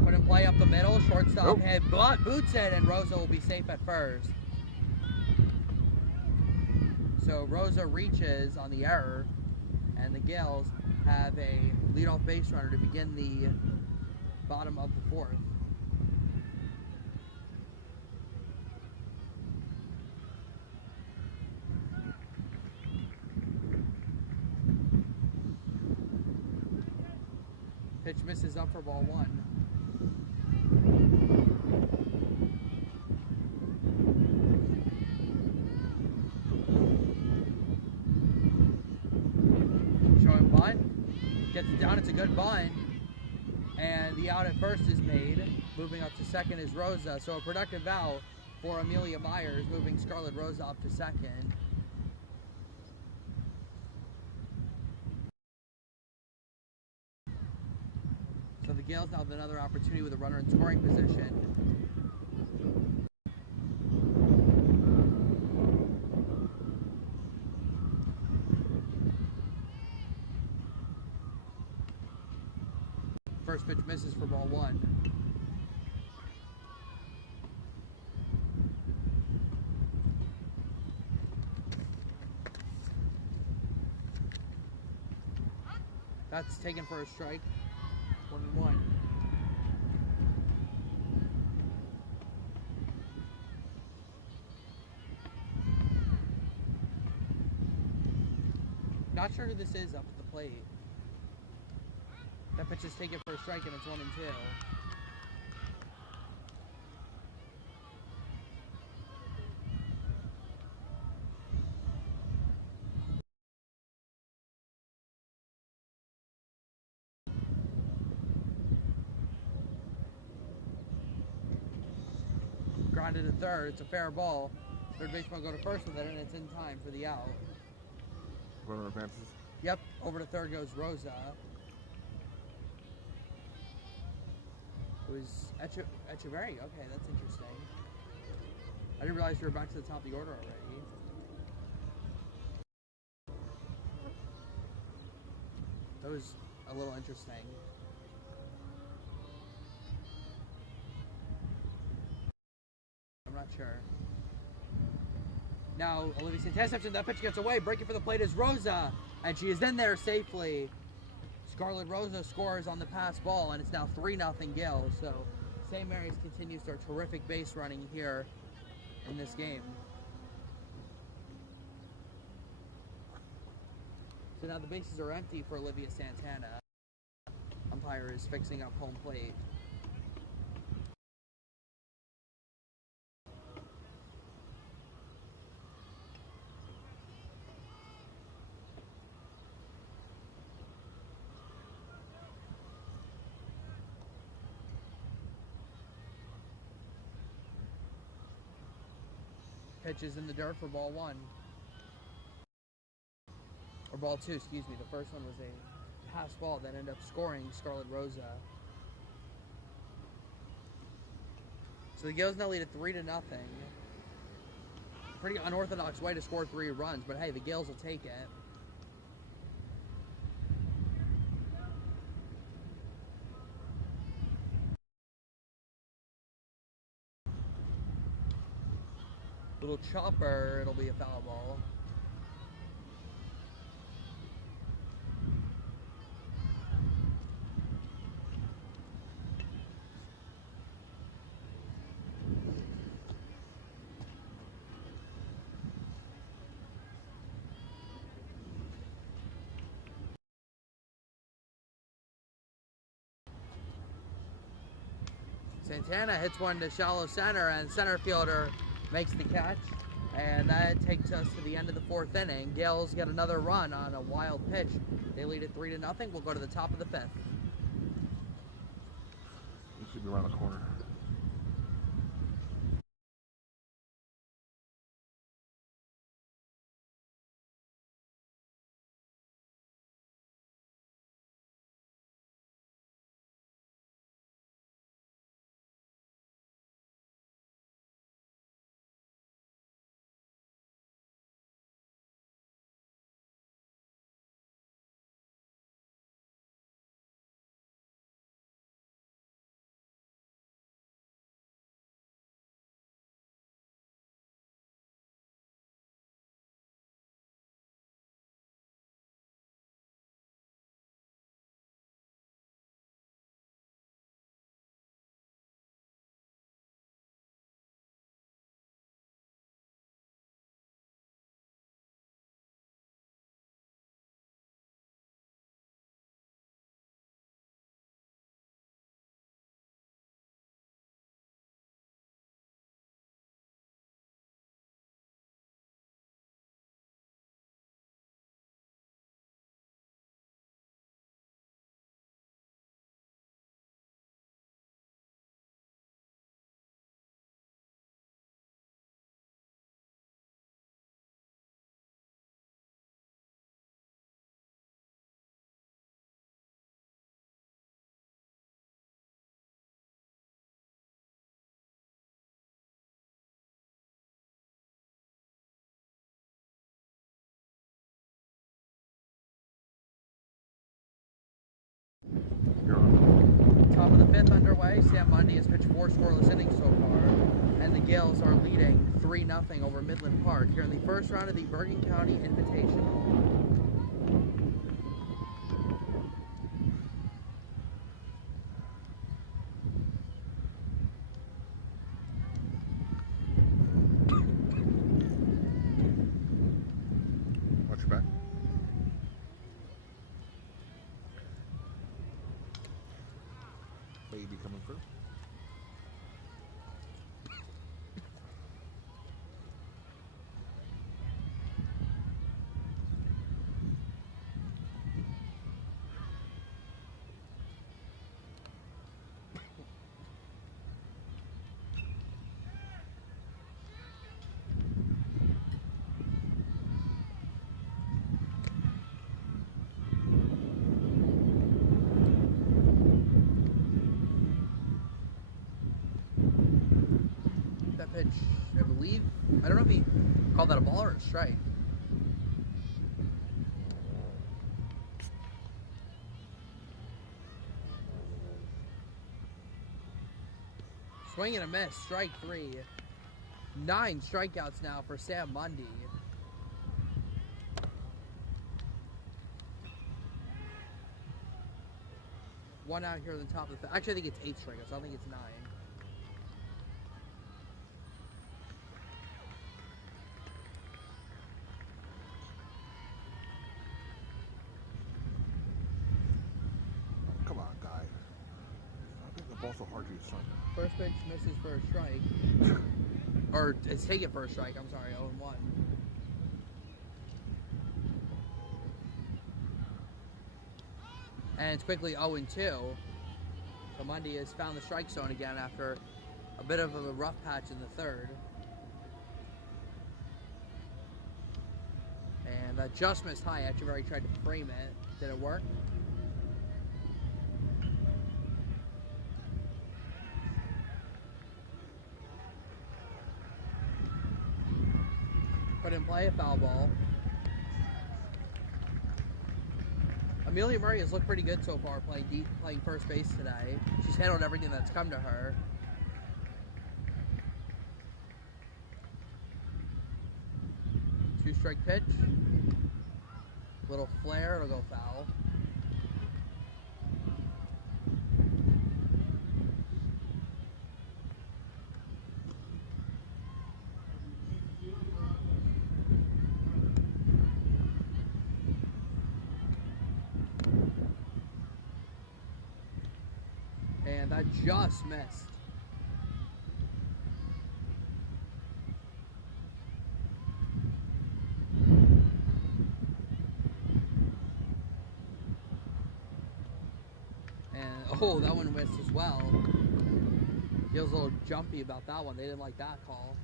Put in play up the middle. Shortstop hit, boots it, and Rosa will be safe at first. So Rosa reaches on the error, and the Gales have a leadoff base runner to begin the bottom of the 4th. Pitch misses up for ball 1. Showing bunt. Gets it down, it's a good bunt. And the out at first is made. Moving up to second is Rosa. So a productive out for Amelia Myers, moving Scarlet Rosa up to second. So the Gales now have another opportunity with a runner in scoring position. First pitch misses for ball one. That's taken for a strike. 1-1. Not sure who this is up at the plate. That pitch is taken for a strike and it's 1-2. Grounded to third. It's a fair ball. Third baseman will go to first with it, and it's in time for the out. Runner advances. Yep, over to third goes Rosa. It was Echeverry. Okay, that's interesting. I didn't realize you were back to the top of the order already. That was a little interesting. I'm not sure. Now, Olivia Santana steps in, that pitch gets away. Breaking for the plate is Rosa, and she is in there safely. Scarlet Rosa scores on the pass ball, and it's now 3-0 Gales. So, St. Mary's continues their terrific base running here in this game. So now the bases are empty for Olivia Santana. Umpire is fixing up home plate. Pitch is in the dirt for ball one. Or ball two, excuse me. The first one was a pass ball that ended up scoring Scarlet Rosa. So the Gales now lead at 3-0. Pretty unorthodox way to score 3 runs, but hey, the Gales will take it. Little chopper, it'll be a foul ball. Santana hits one to shallow center, and center fielder makes the catch. And that takes us to the end of the 4th inning. Gales get another run on a wild pitch. They lead it 3-0. We'll go to the top of the 5th. It should be around the corner. Top of the fifth underway. Sam Mundy has pitched 4 scoreless innings so far, and the Gales are leading 3-0 over Midland Park here in the first round of the Bergen County Invitational. Watch your back. Baby coming through. That pitch, I believe, I don't know if he called that a ball or a strike. Swing and a miss, strike 3. 9 strikeouts now for Sam Mundy. One out here at the top of the fifth. Actually, I think it's 8 strikeouts. I don't think it's 9. Come on, guy. I think the ball's so hard to use, son. First pitch misses for a strike. Or it's taken for a strike. I'm sorry, 0-1. And it's quickly 0-2. So Mundy has found the strike zone again after a bit of a rough patch in the third. And that just missed high. Actually, already tried to frame it. Did it work? Couldn't play, a foul ball. Amelia Murray has looked pretty good so far playing first base today. She's handled everything that's come to her. Two-strike pitch. Little flare, it'll go foul. And that just missed. And oh, that one missed as well. Feels a little jumpy about that one. They didn't like that call.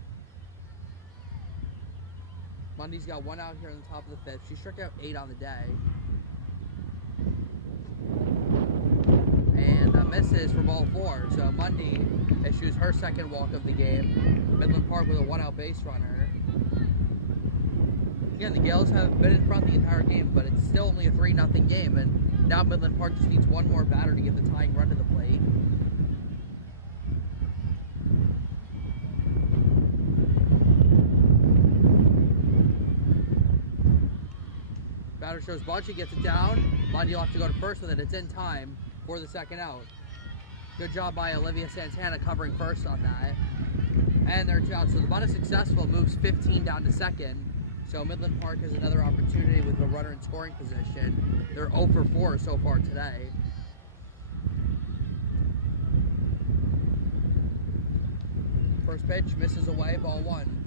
Mundy's got 1 out here on the top of the fifth. She struck out 8 on the day. And that misses for ball 4. So Mundy issues her second walk of the game. Midland Park with a 1-out base runner. Again, the Gales have been in front the entire game, but it's still only a 3-0 game, and now Midland Park just needs one more batter to get the tying run to the plate. Batter shows bunch, he gets it down. Mundy will have to go to first with it. It's in time for the second out. Good job by Olivia Santana covering first on that. And they're 2 outs. So the bunt is successful, moves 15 down to second. So Midland Park has another opportunity with a runner in scoring position. They're 0 for 4 so far today. First pitch misses away, ball 1.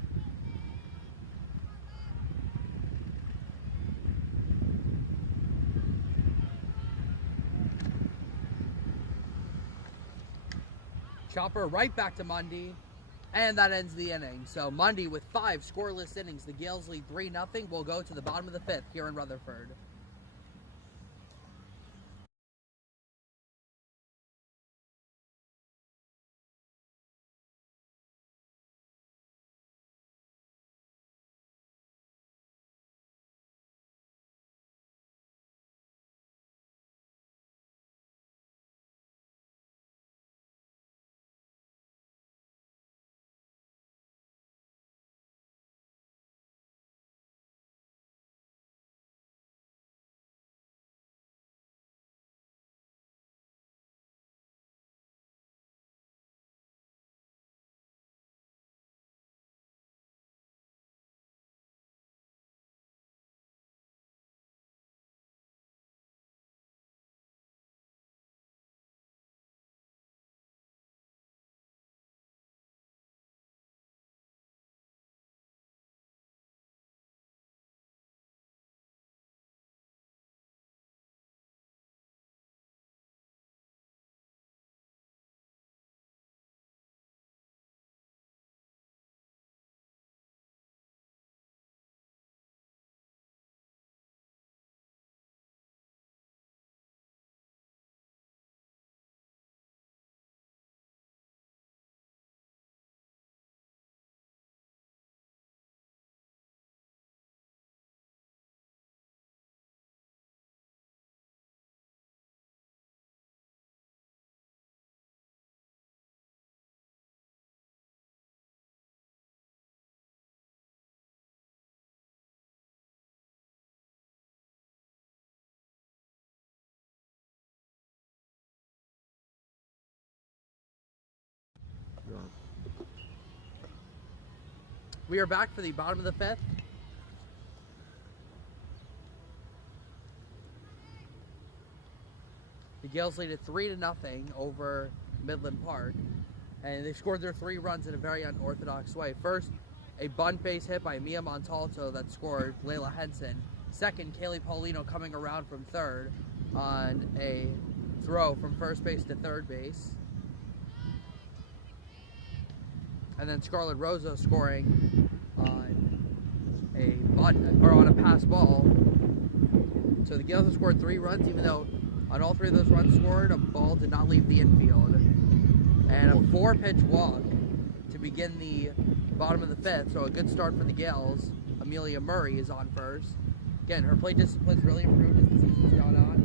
Chopper right back to Mundy, and that ends the inning. So Mundy with 5 scoreless innings. The Gales lead 3-0. We'll go to the bottom of the 5th here in Rutherford. We are back for the bottom of the fifth. The Gales lead it 3-0 over Midland Park. And they scored their 3 runs in a very unorthodox way. First, a bunt base hit by Mia Montalto that scored Layla Henson. Second, Kaylee Paulino coming around from third on a throw from first base to third base. And then Scarlett Rosa scoring on a bunt, or on a pass ball. So the Gales have scored 3 runs, even though on all 3 of those runs scored, a ball did not leave the infield. And a 4-pitch walk to begin the bottom of the fifth. So a good start for the Gales. Amelia Murray is on first. Again, her plate discipline's really improved as the season's gone on.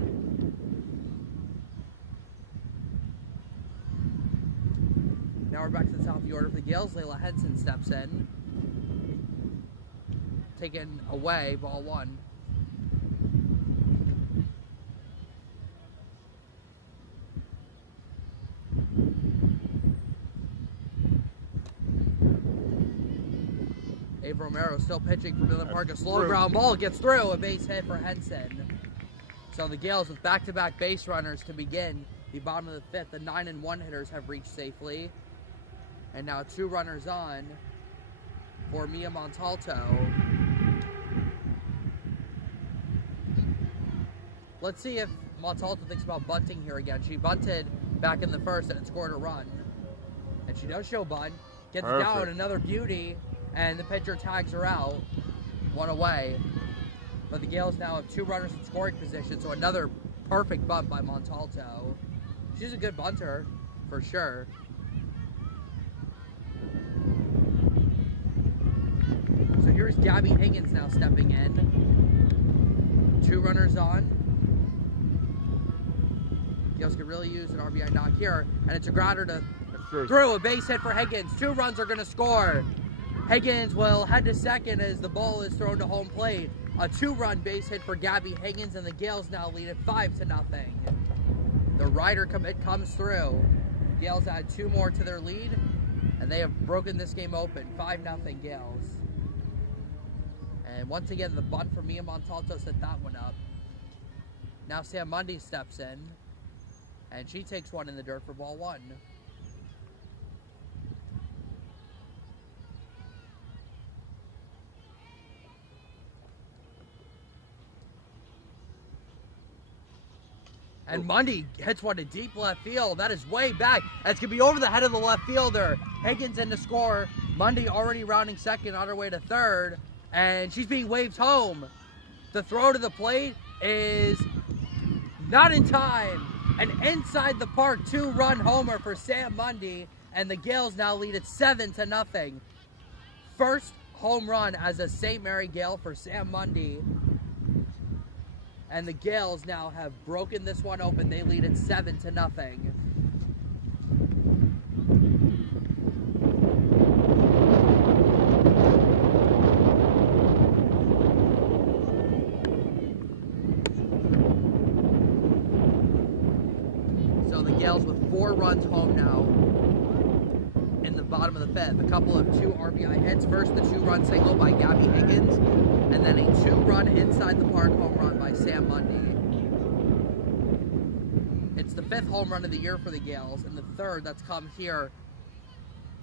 Now we're back to the top of the order for the Gales. Layla Henson steps in. Taken away, ball 1. Ava Romero still pitching for Midland Park. A slow ground ball gets through. A base hit for Henson. So the Gales with back-to-back base runners to begin the bottom of the fifth. The 9-1 hitters have reached safely. And now 2 runners on for Mia Montalto. Let's see if Montalto thinks about bunting here again. She bunted back in the first and it scored a run. And she does show bunt. Gets down, another beauty. And the pitcher tags her out. 1 away. But the Gales now have 2 runners in scoring position, so another perfect bunt by Montalto. She's a good bunter, for sure. So here's Gabby Higgins now stepping in. 2 runners on. Gales could really use an RBI knock here. And it's a grounder to through. A base hit for Higgins. 2 runs are going to score. Higgins will head to second as the ball is thrown to home plate. A 2-run base hit for Gabby Higgins, and the Gales now lead it 5-0. The Ryder commit comes through. Gales add 2 more to their lead, and they have broken this game open. 5-0 Gales. And once again, the bunt for Mia Montalto set that one up. Now Sam Mundy steps in, and she takes one in the dirt for ball 1. And Mundy hits one to deep left field. That is way back. That's going to be over the head of the left fielder. Higgins in to score. Mundy already rounding second on her way to third. And she's being waved home. The throw to the plate is not in time. An inside the park 2-run homer for Sam Mundy. And the Gales now lead it 7-0. First home run as a St. Mary Gale for Sam Mundy. And the Gales now have broken this one open. They lead it 7-0. So the Gales with 4 runs home now in the bottom of the fifth. A couple of 2 RBI hits. First, the 2-run single by Gabby Higgins, and then a 2-run inside the park home run by Sam Mundy. It's the 5th home run of the year for the Gales, and the 3rd that's come here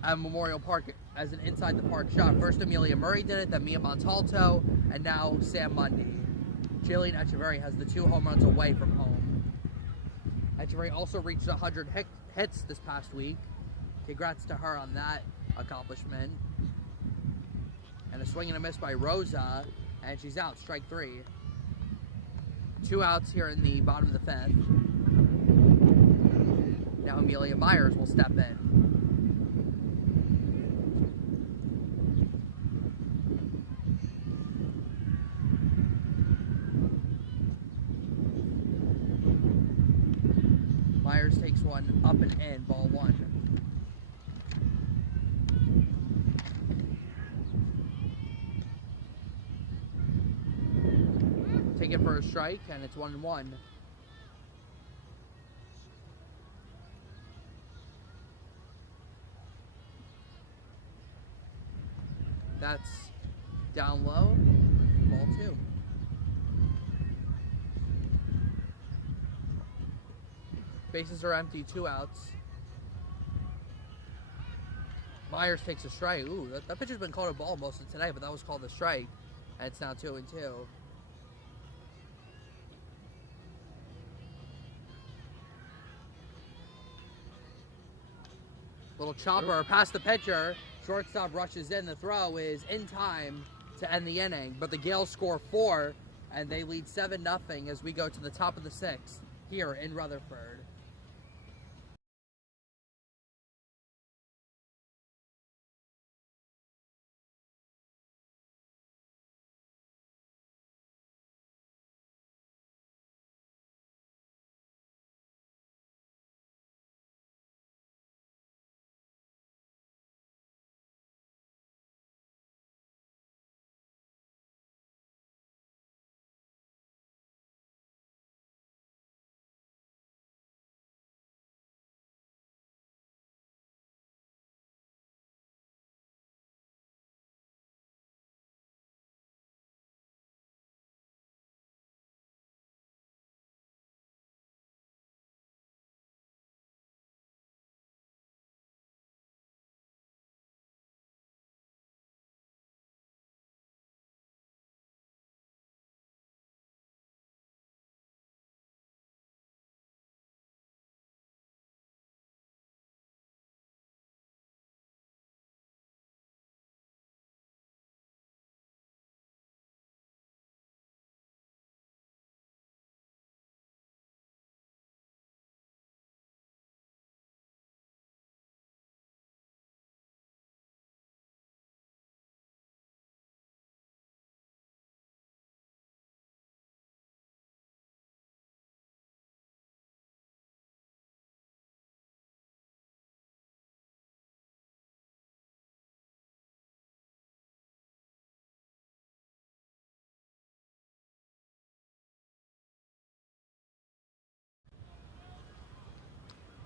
at Memorial Park as an inside the park shot. First, Amelia Murray did it, then Mia Montalto, and now Sam Mundy. Jillian Echeverry has the 2 home runs away from home. Echeverry also reached 100 hits this past week. Congrats to her on that accomplishment. And a swing and a miss by Rosa, and she's out, strike 3. 2 outs here in the bottom of the fifth. Now Amelia Myers will step in. Myers takes one up and in, ball 1. Take it for a strike, and it's 1-1. That's down low. Ball 2. Bases are empty. 2 outs. Myers takes a strike. Ooh, that pitcher's been called a ball most of today, but that was called a strike. And it's now 2-2. Little chopper past the pitcher. Shortstop rushes in. The throw is in time to end the inning. But the Gales score 4, and they lead 7-0 as we go to the top of the 6th here in Rutherford.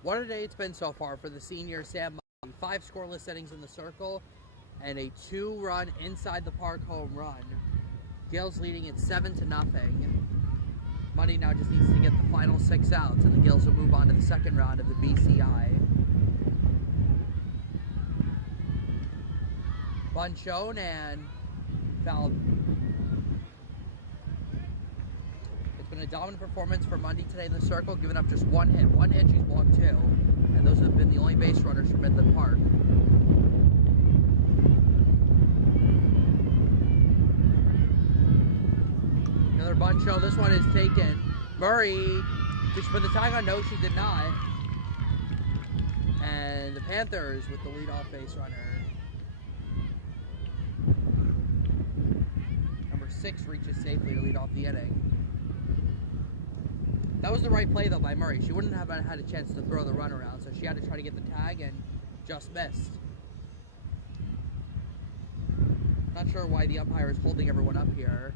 What a day it's been so far for the senior Sam Money. 5 scoreless innings in the circle and a 2-run inside the park home run. Gales leading it 7-0. Money now just needs to get the final 6 outs, and the Gales will move on to the second round of the BCI. Bunt shown and fouled. Been a dominant performance for Mundy today in the circle, giving up just 1 hit. 1 hit, she's walked 2. And those have been the only base runners from Midland Park. Another bunt show. This one is taken. Murray, did she put the tag on? No, she did not. And the Panthers with the leadoff base runner. Number 6 reaches safely to lead off the inning. That was the right play, though, by Murray. She wouldn't have had a chance to throw the run around, so she had to try to get the tag and just missed. Not sure why the umpire is holding everyone up here.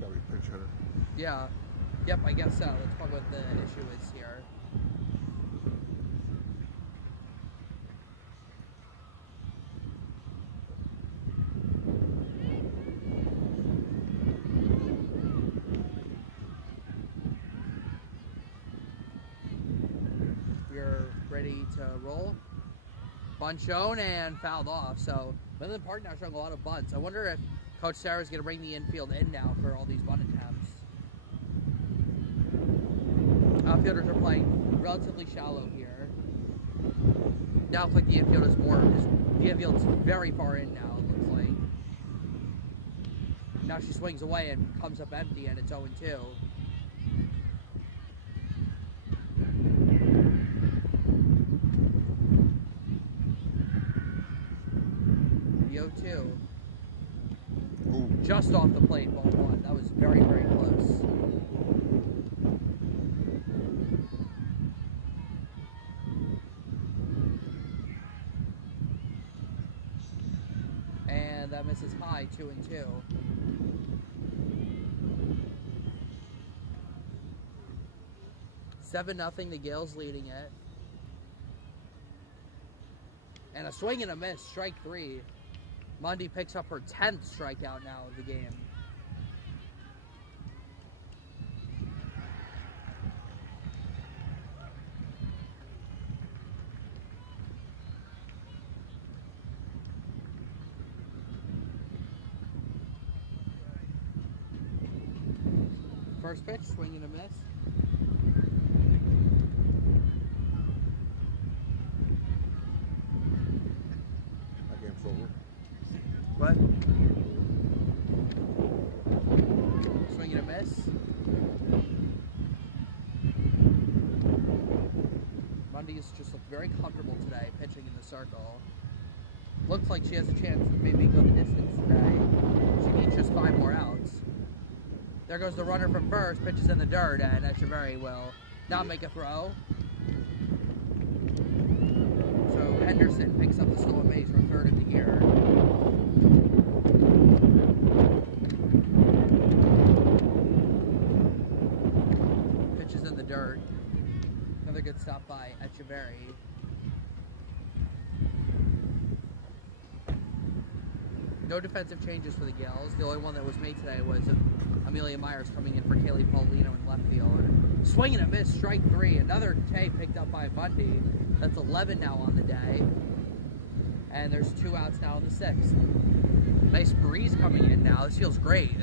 Gotta be pinch hitter. Yeah. Yep, I guess so. That's probably what the issue is here. Ready to roll. Bunt shown and fouled off. So Midland Park now showing a lot of bunts. I wonder if Coach Sarah's going to bring the infield in now for all these bunt attempts. Outfielders are playing relatively shallow here. Now looks like the infield is the infield's very far in now, it looks like. Now she swings away and comes up empty, and it's 0-2. Just off the plate, ball 1. That was very, very close. And that misses high, 2-2. 7-0, the Gales leading it. And a swing and a miss, strike 3. Mundy picks up her 10th strikeout now of the game. First pitch, swing and a miss. That game's over. What? Swing and a miss. Mundy has just looked very comfortable today, pitching in the circle. Looks like she has a chance to maybe go the distance today. She needs just 5 more outs. There goes the runner from first, pitches in the dirt, and Echeverry will not make a throw. So Henderson picks up the stolen base for 3rd of the year. Pitches in the dirt. Another good stop by Echeverry. No defensive changes for the Gales. The only one that was made today was Amelia Myers coming in for Kaylee Paulino in left field. Swing and a miss, strike 3. Another K picked up by Mundy. That's 11 now on the day. And there's 2 outs now in the 6th. Nice breeze coming in now. This feels great.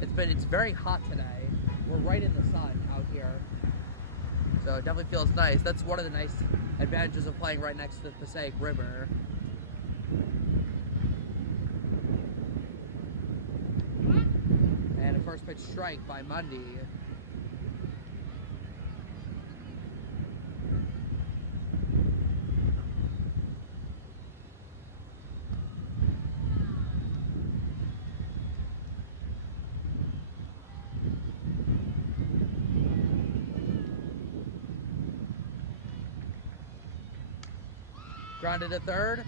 It's very hot today. We're right in the sun out here. So it definitely feels nice. That's one of the nice advantages of playing right next to the Passaic River. And a first pitch strike by Mundy. Grounded at third,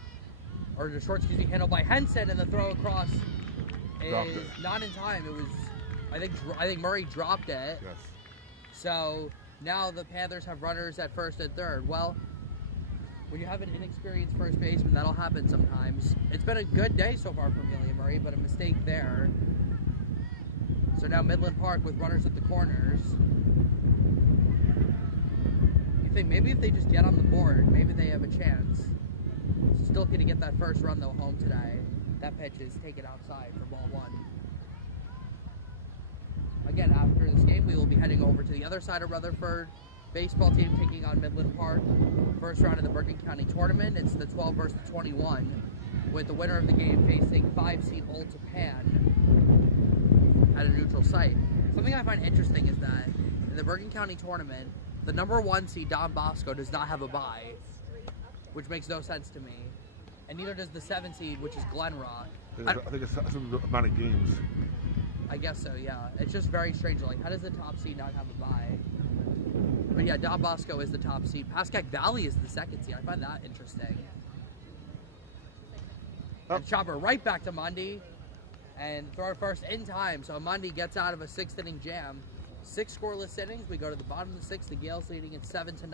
or the short, handled by Henson, and the throw across is not in time. It was, I think Murray dropped it. Yes. So now the Panthers have runners at first and third. Well, when you have an inexperienced first baseman, that'll happen sometimes. It's been a good day so far for Amelia Murray, but a mistake there. So now Midland Park with runners at the corners. You think maybe if they just get on the board, maybe they have a chance. Still going to get that first run though home today. That pitch is taken outside for ball 1. Again, after this game, we will be heading over to the other side of Rutherford. Baseball team taking on Midland Park. First round of the Bergen County tournament. It's the 12 versus 21, with the winner of the game facing 5-seed Old Japan at a neutral site. Something I find interesting is that in the Bergen County tournament, the number 1 seed Don Bosco does not have a bye, which makes no sense to me. And neither does the 7 seed, which is Glen Rock. I think it's some amount of games. I guess so, yeah. It's just very strange. Like, how does the top seed not have a bye? But yeah, Don Bosco is the top seed. Pascack Valley is the 2nd seed. I find that interesting. And chopper right back to Mundy. And throw it first in time. So Mundy gets out of a 6th inning jam. 6 scoreless innings. We go to the bottom of the 6th. The Gales leading it 7-0.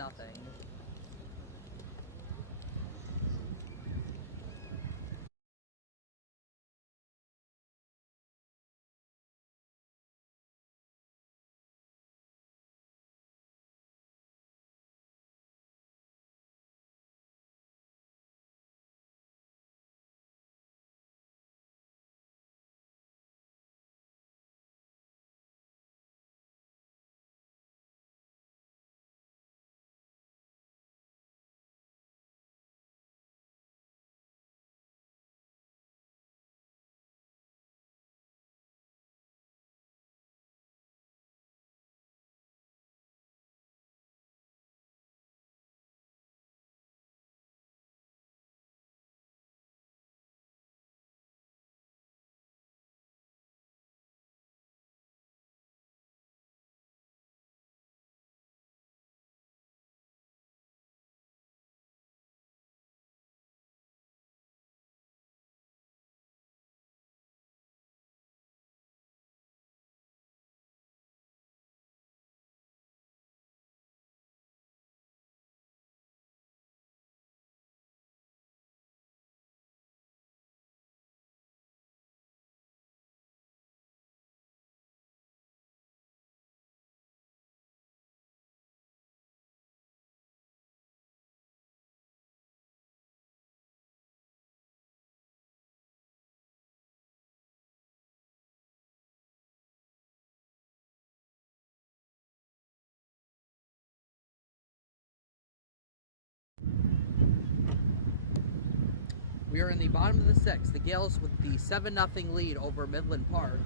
We are in the bottom of the sixth. The Gales with the 7-0 lead over Midland Park.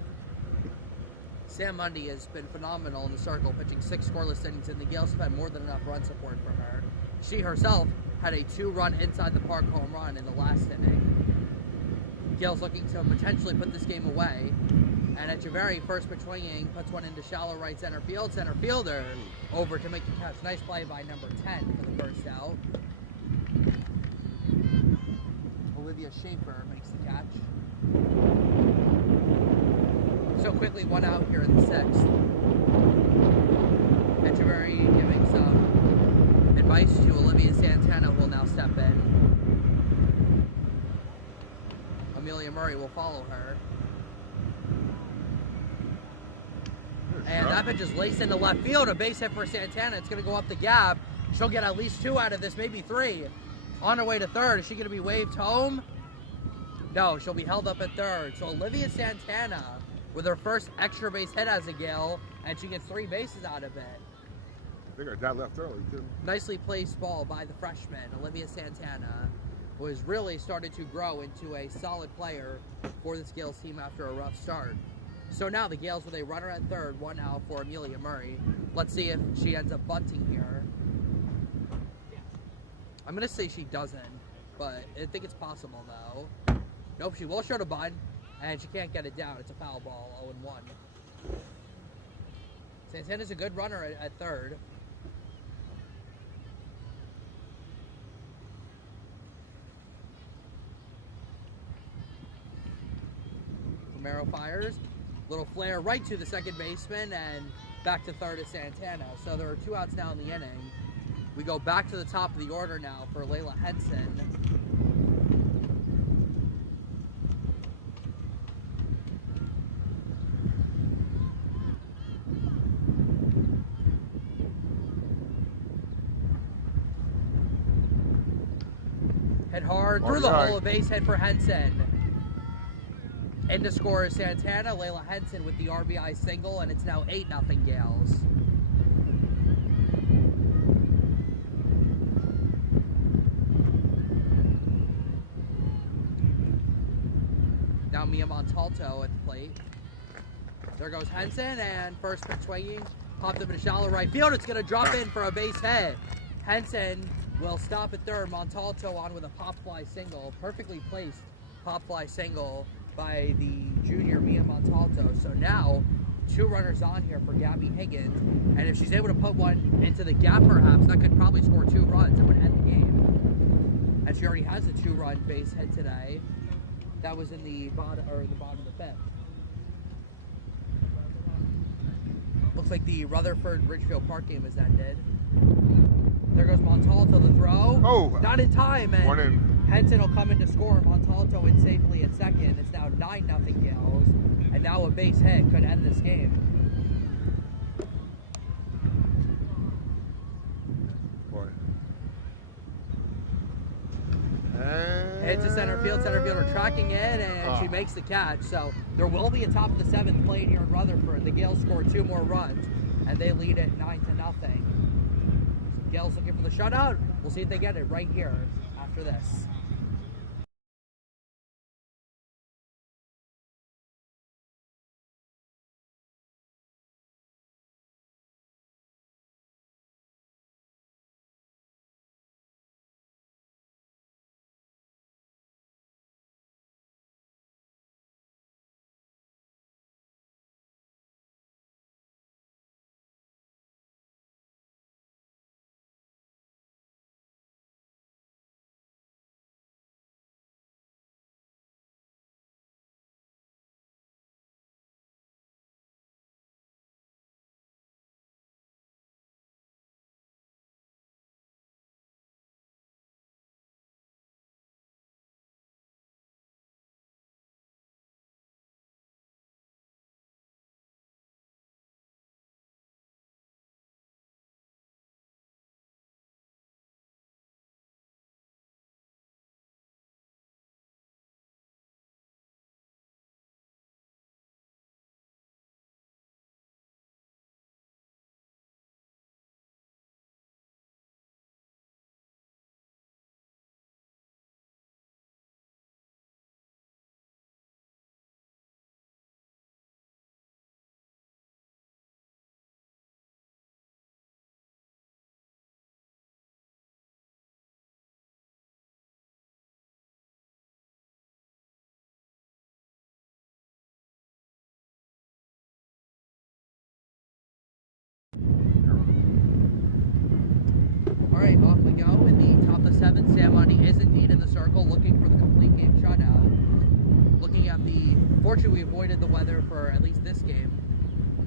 Sam Mundy has been phenomenal in the circle, pitching 6 scoreless innings, and the Gales have had more than enough run support from her. She herself had a 2-run inside the park home run in the last inning. Gales looking to potentially put this game away. And Echeverry, first pitch swinging, puts one into shallow right center field. Center fielder over to make the catch. Nice play by number 10 for the first out. Olivia Schaefer makes the catch. So quickly, 1 out here in the sixth. Echeverry giving some advice to Olivia Santana, who will now step in. Amelia Murray will follow her. And that pitch is laced into left field. A base hit for Santana. It's going to go up the gap. She'll get at least 2 out of this, maybe 3. On her way to third. Is she going to be waved home? No, she'll be held up at third. So Olivia Santana with her first extra base hit as a Gale, and she gets 3 bases out of it. I think her dad left early, too. Nicely placed ball by the freshman, Olivia Santana, who has really started to grow into a solid player for this Gales team after a rough start. So now the Gales with a runner at third, 1 out for Amelia Murray. Let's see if she ends up bunting here. I'm going to say she doesn't, but I think it's possible, though. Nope, she will show to bunt, and she can't get it down. It's a foul ball, 0-1. Santana's a good runner at third. Romero fires. Little flare right to the second baseman, and back to third is Santana. So there are 2 outs now in the inning. We go back to the top of the order now for Layla Henson. Hit hard through the hole, a base hit for Henson. In to score is Santana. Layla Henson with the RBI single, and it's now 8-0 Gales. Now Mia Montalto at the plate. There goes Henson, and first pitch swinging. Popped up in a shallow right field. It's going to drop in for a base hit. Henson will stop at third. Montalto on with a pop fly single. Perfectly placed pop fly single by the junior Mia Montalto. So now 2 runners on here for Gabby Higgins, and if she's able to put one into the gap perhaps, that could probably score 2 runs. It would end the game. And she already has a 2-run base hit today. That was in the bottom of the 5th. Looks like the Rutherford Ridgefield Park game has ended. There goes Montalto, the throw. Oh, not in time, and 1 in. Henson will come in to score. Montalto in safely at second. It's now 9-0 Gales, and now a base hit could end this game. Boy. Hits to center field. Center fielder tracking it, and she makes the catch. So there will be a top of the 7th played here in Rutherford. The Gales score 2 more runs, and they lead it 9-0. Gales looking for the shutout. We'll see if they get it right here after this. All right, off we go. In the top of the seventh, Sam Mundy is indeed in the circle, looking for the complete game shutout. Looking at the, fortunately, we avoided the weather for at least this game.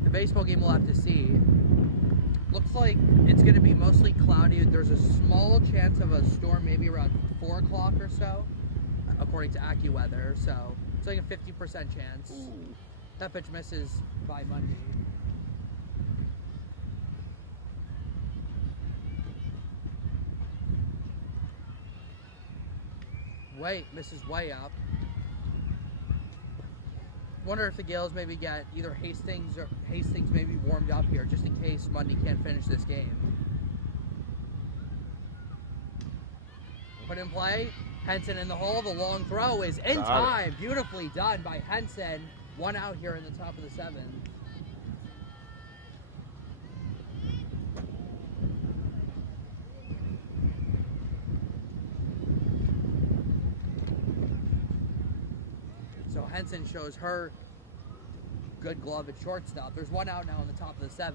The baseball game we'll have to see. Looks like it's going to be mostly cloudy. There's a small chance of a storm, maybe around 4 o'clock or so, according to AccuWeather. So it's like a 50% chance. Ooh. That pitch misses by Mundy. Misses way up. Wonder if the Gales maybe get either Hastings maybe warmed up here just in case Mundy can't finish this game. Put in play. Henson in the hole. The long throw is in time. Beautifully done by Henson. 1 out here in the top of the 7th. So Henson shows her good glove at shortstop. There's 1 out now in the top of the 7th.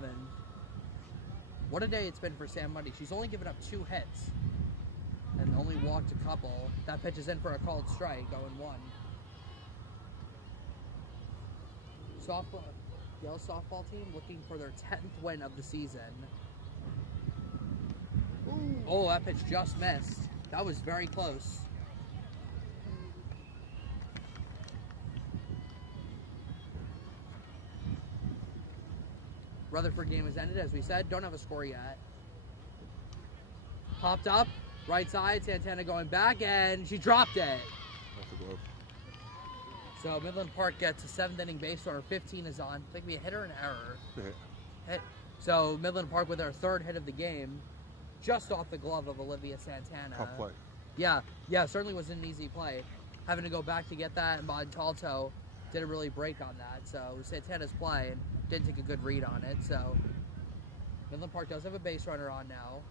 What a day it's been for Sam Mundy. She's only given up 2 hits and only walked a couple. That pitch is in for a called strike, 0-1. Yale softball team looking for their 10th win of the season. Ooh. Oh, that pitch just missed. That was very close. Rutherford game has ended, as we said. Don't have a score yet. Popped up, right side, Santana going back, and she dropped it. That's a glove. So Midland Park gets a 7th inning base runner. 15 is on. I think we a hit or an error. Hit. So Midland Park with their 3rd hit of the game, just off the glove of Olivia Santana. Tough play. Yeah, certainly wasn't an easy play. Having to go back to get that, and Montalto didn't really break on that. So Santana's play and didn't take a good read on it. So Midland Park does have a base runner on now.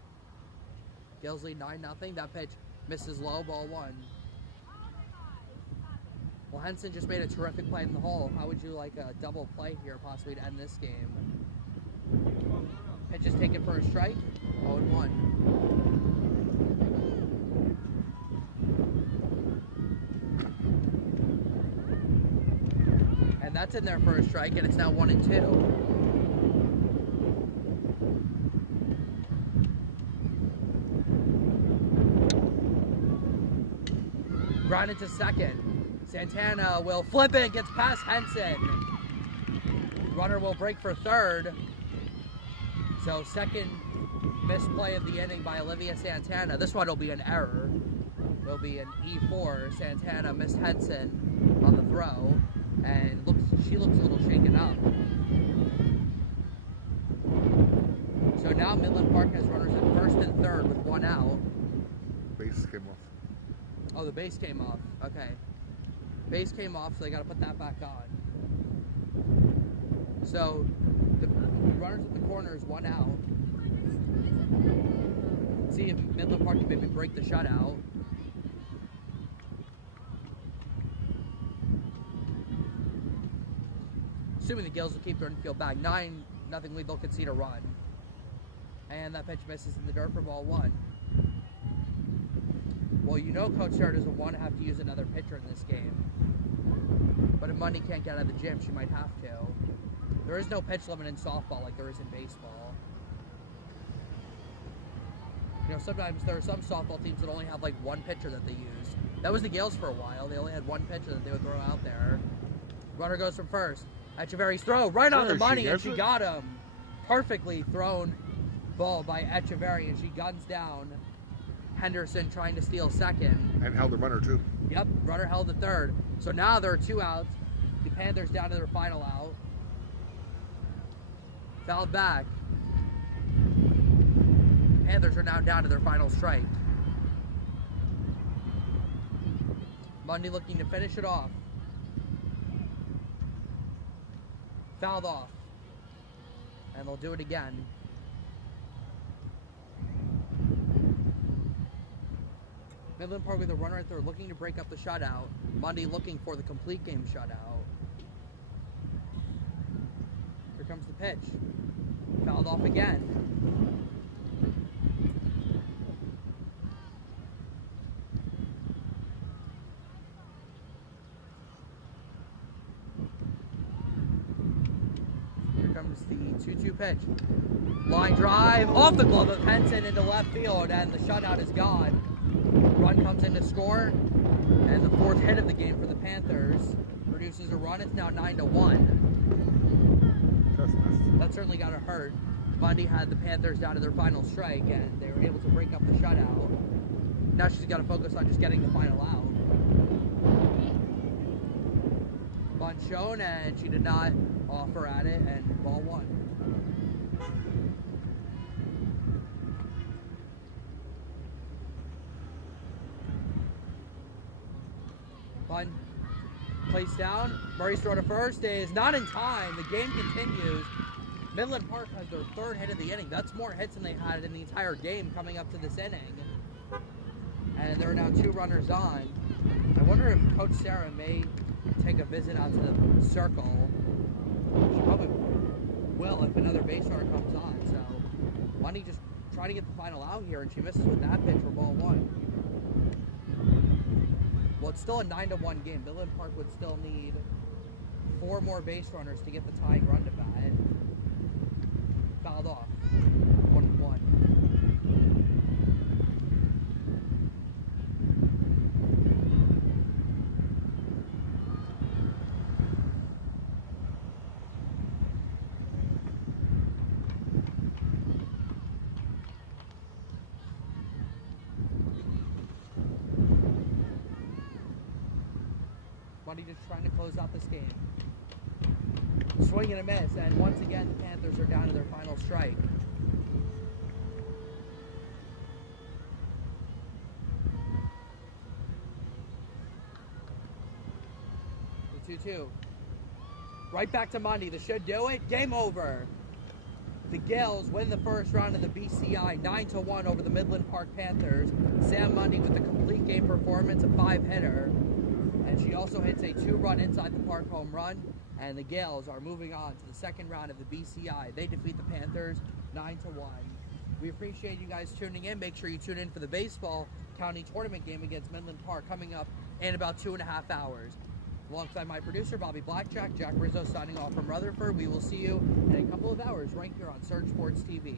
Gales lead 9-0. That pitch misses low, ball 1. Well, Henson just made a terrific play in the hole. How would you like a double play here possibly to end this game? Pitch is taken for a strike, 0-1. And that's in there for a strike, and it's now 1-2. Grounded to second. Santana will flip it, gets past Henson. Runner will break for 3rd. So 2nd misplay of the inning by Olivia Santana. This one will be an error. It'll be an E4. Santana missed Henson on the throw, and she looks a little shaken up. So now Midland Park has runners at 1st and 3rd with 1 out. Base came off. Oh, the base came off. Okay. Base came off, so they got to put that back on. So the runners at the corner is 1 out. See if Midland Park can maybe break the shutout. Assuming the Gales will keep their infield back. 9-0 lead, they'll concede a run. And that pitch misses in the dirt for ball 1. Well, you know Coach Sarah doesn't want to have to use another pitcher in this game. But if Mundy can't get out of the gym, she might have to. There is no pitch limit in softball like there is in baseball. You know, sometimes there are some softball teams that only have like 1 pitcher that they use. That was the Gales for a while. They only had 1 pitcher that they would throw out there. Runner goes from first. Echeverry's throw right on the money, and she got him. Perfectly thrown ball by Echeverry, and she guns down Henderson trying to steal second. And held the runner too. Yep, runner held the third. So now there are 2 outs. The Panthers down to their final out. Fouled back. Panthers are now down to their final strike. Mundy looking to finish it off. Fouled off. And they'll do it again. Midland Park with a runner right there looking to break up the shutout. Mundy looking for the complete game shutout. Here comes the pitch. Fouled off again. 2-2 pitch. Line drive off the glove of Henson into left field, and the shutout is gone. Run comes in to score, and the fourth hit of the game for the Panthers produces a run. It's now 9-1. That certainly got to hurt. Bundy had the Panthers down to their final strike, and they were able to break up the shutout. Now she's got to focus on just getting the final out. Bunt shown, and she did not offer at it, and ball one. Bunt placed down. Murray's throw to first is not in time. The game continues. Midland Park has their third hit of the inning. That's more hits than they had in the entire game coming up to this inning. And there are now 2 runners on. I wonder if Coach Sarah may take a visit out to the circle. She probably will if another base runner comes on. So Bundy just trying to get the final out here, and she misses with that pitch for ball one. Well, it's still a 9-1 game. Midland Park would still need 4 more base runners to get the tying run to bat. Fouled off. 1-1. Bundy just trying to close out this game. Swing and a miss, and once again the Panthers are down to their final strike. The 2-2. Right back to Mundy. This should do it. Game over. The Gales win the first round of the BCI 9-1 over the Midland Park Panthers. Sam Mundy with a complete game performance, a 5-hitter. And she also hits a 2-run inside the park home run. And the Gales are moving on to the second round of the BCI. They defeat the Panthers 9-1. We appreciate you guys tuning in. Make sure you tune in for the baseball county tournament game against Midland Park coming up in about 2.5 hours. Alongside my producer, Bobby Blackjack, Jack Rizzo signing off from Rutherford. We will see you in a couple of hours right here on Surge Sports TV.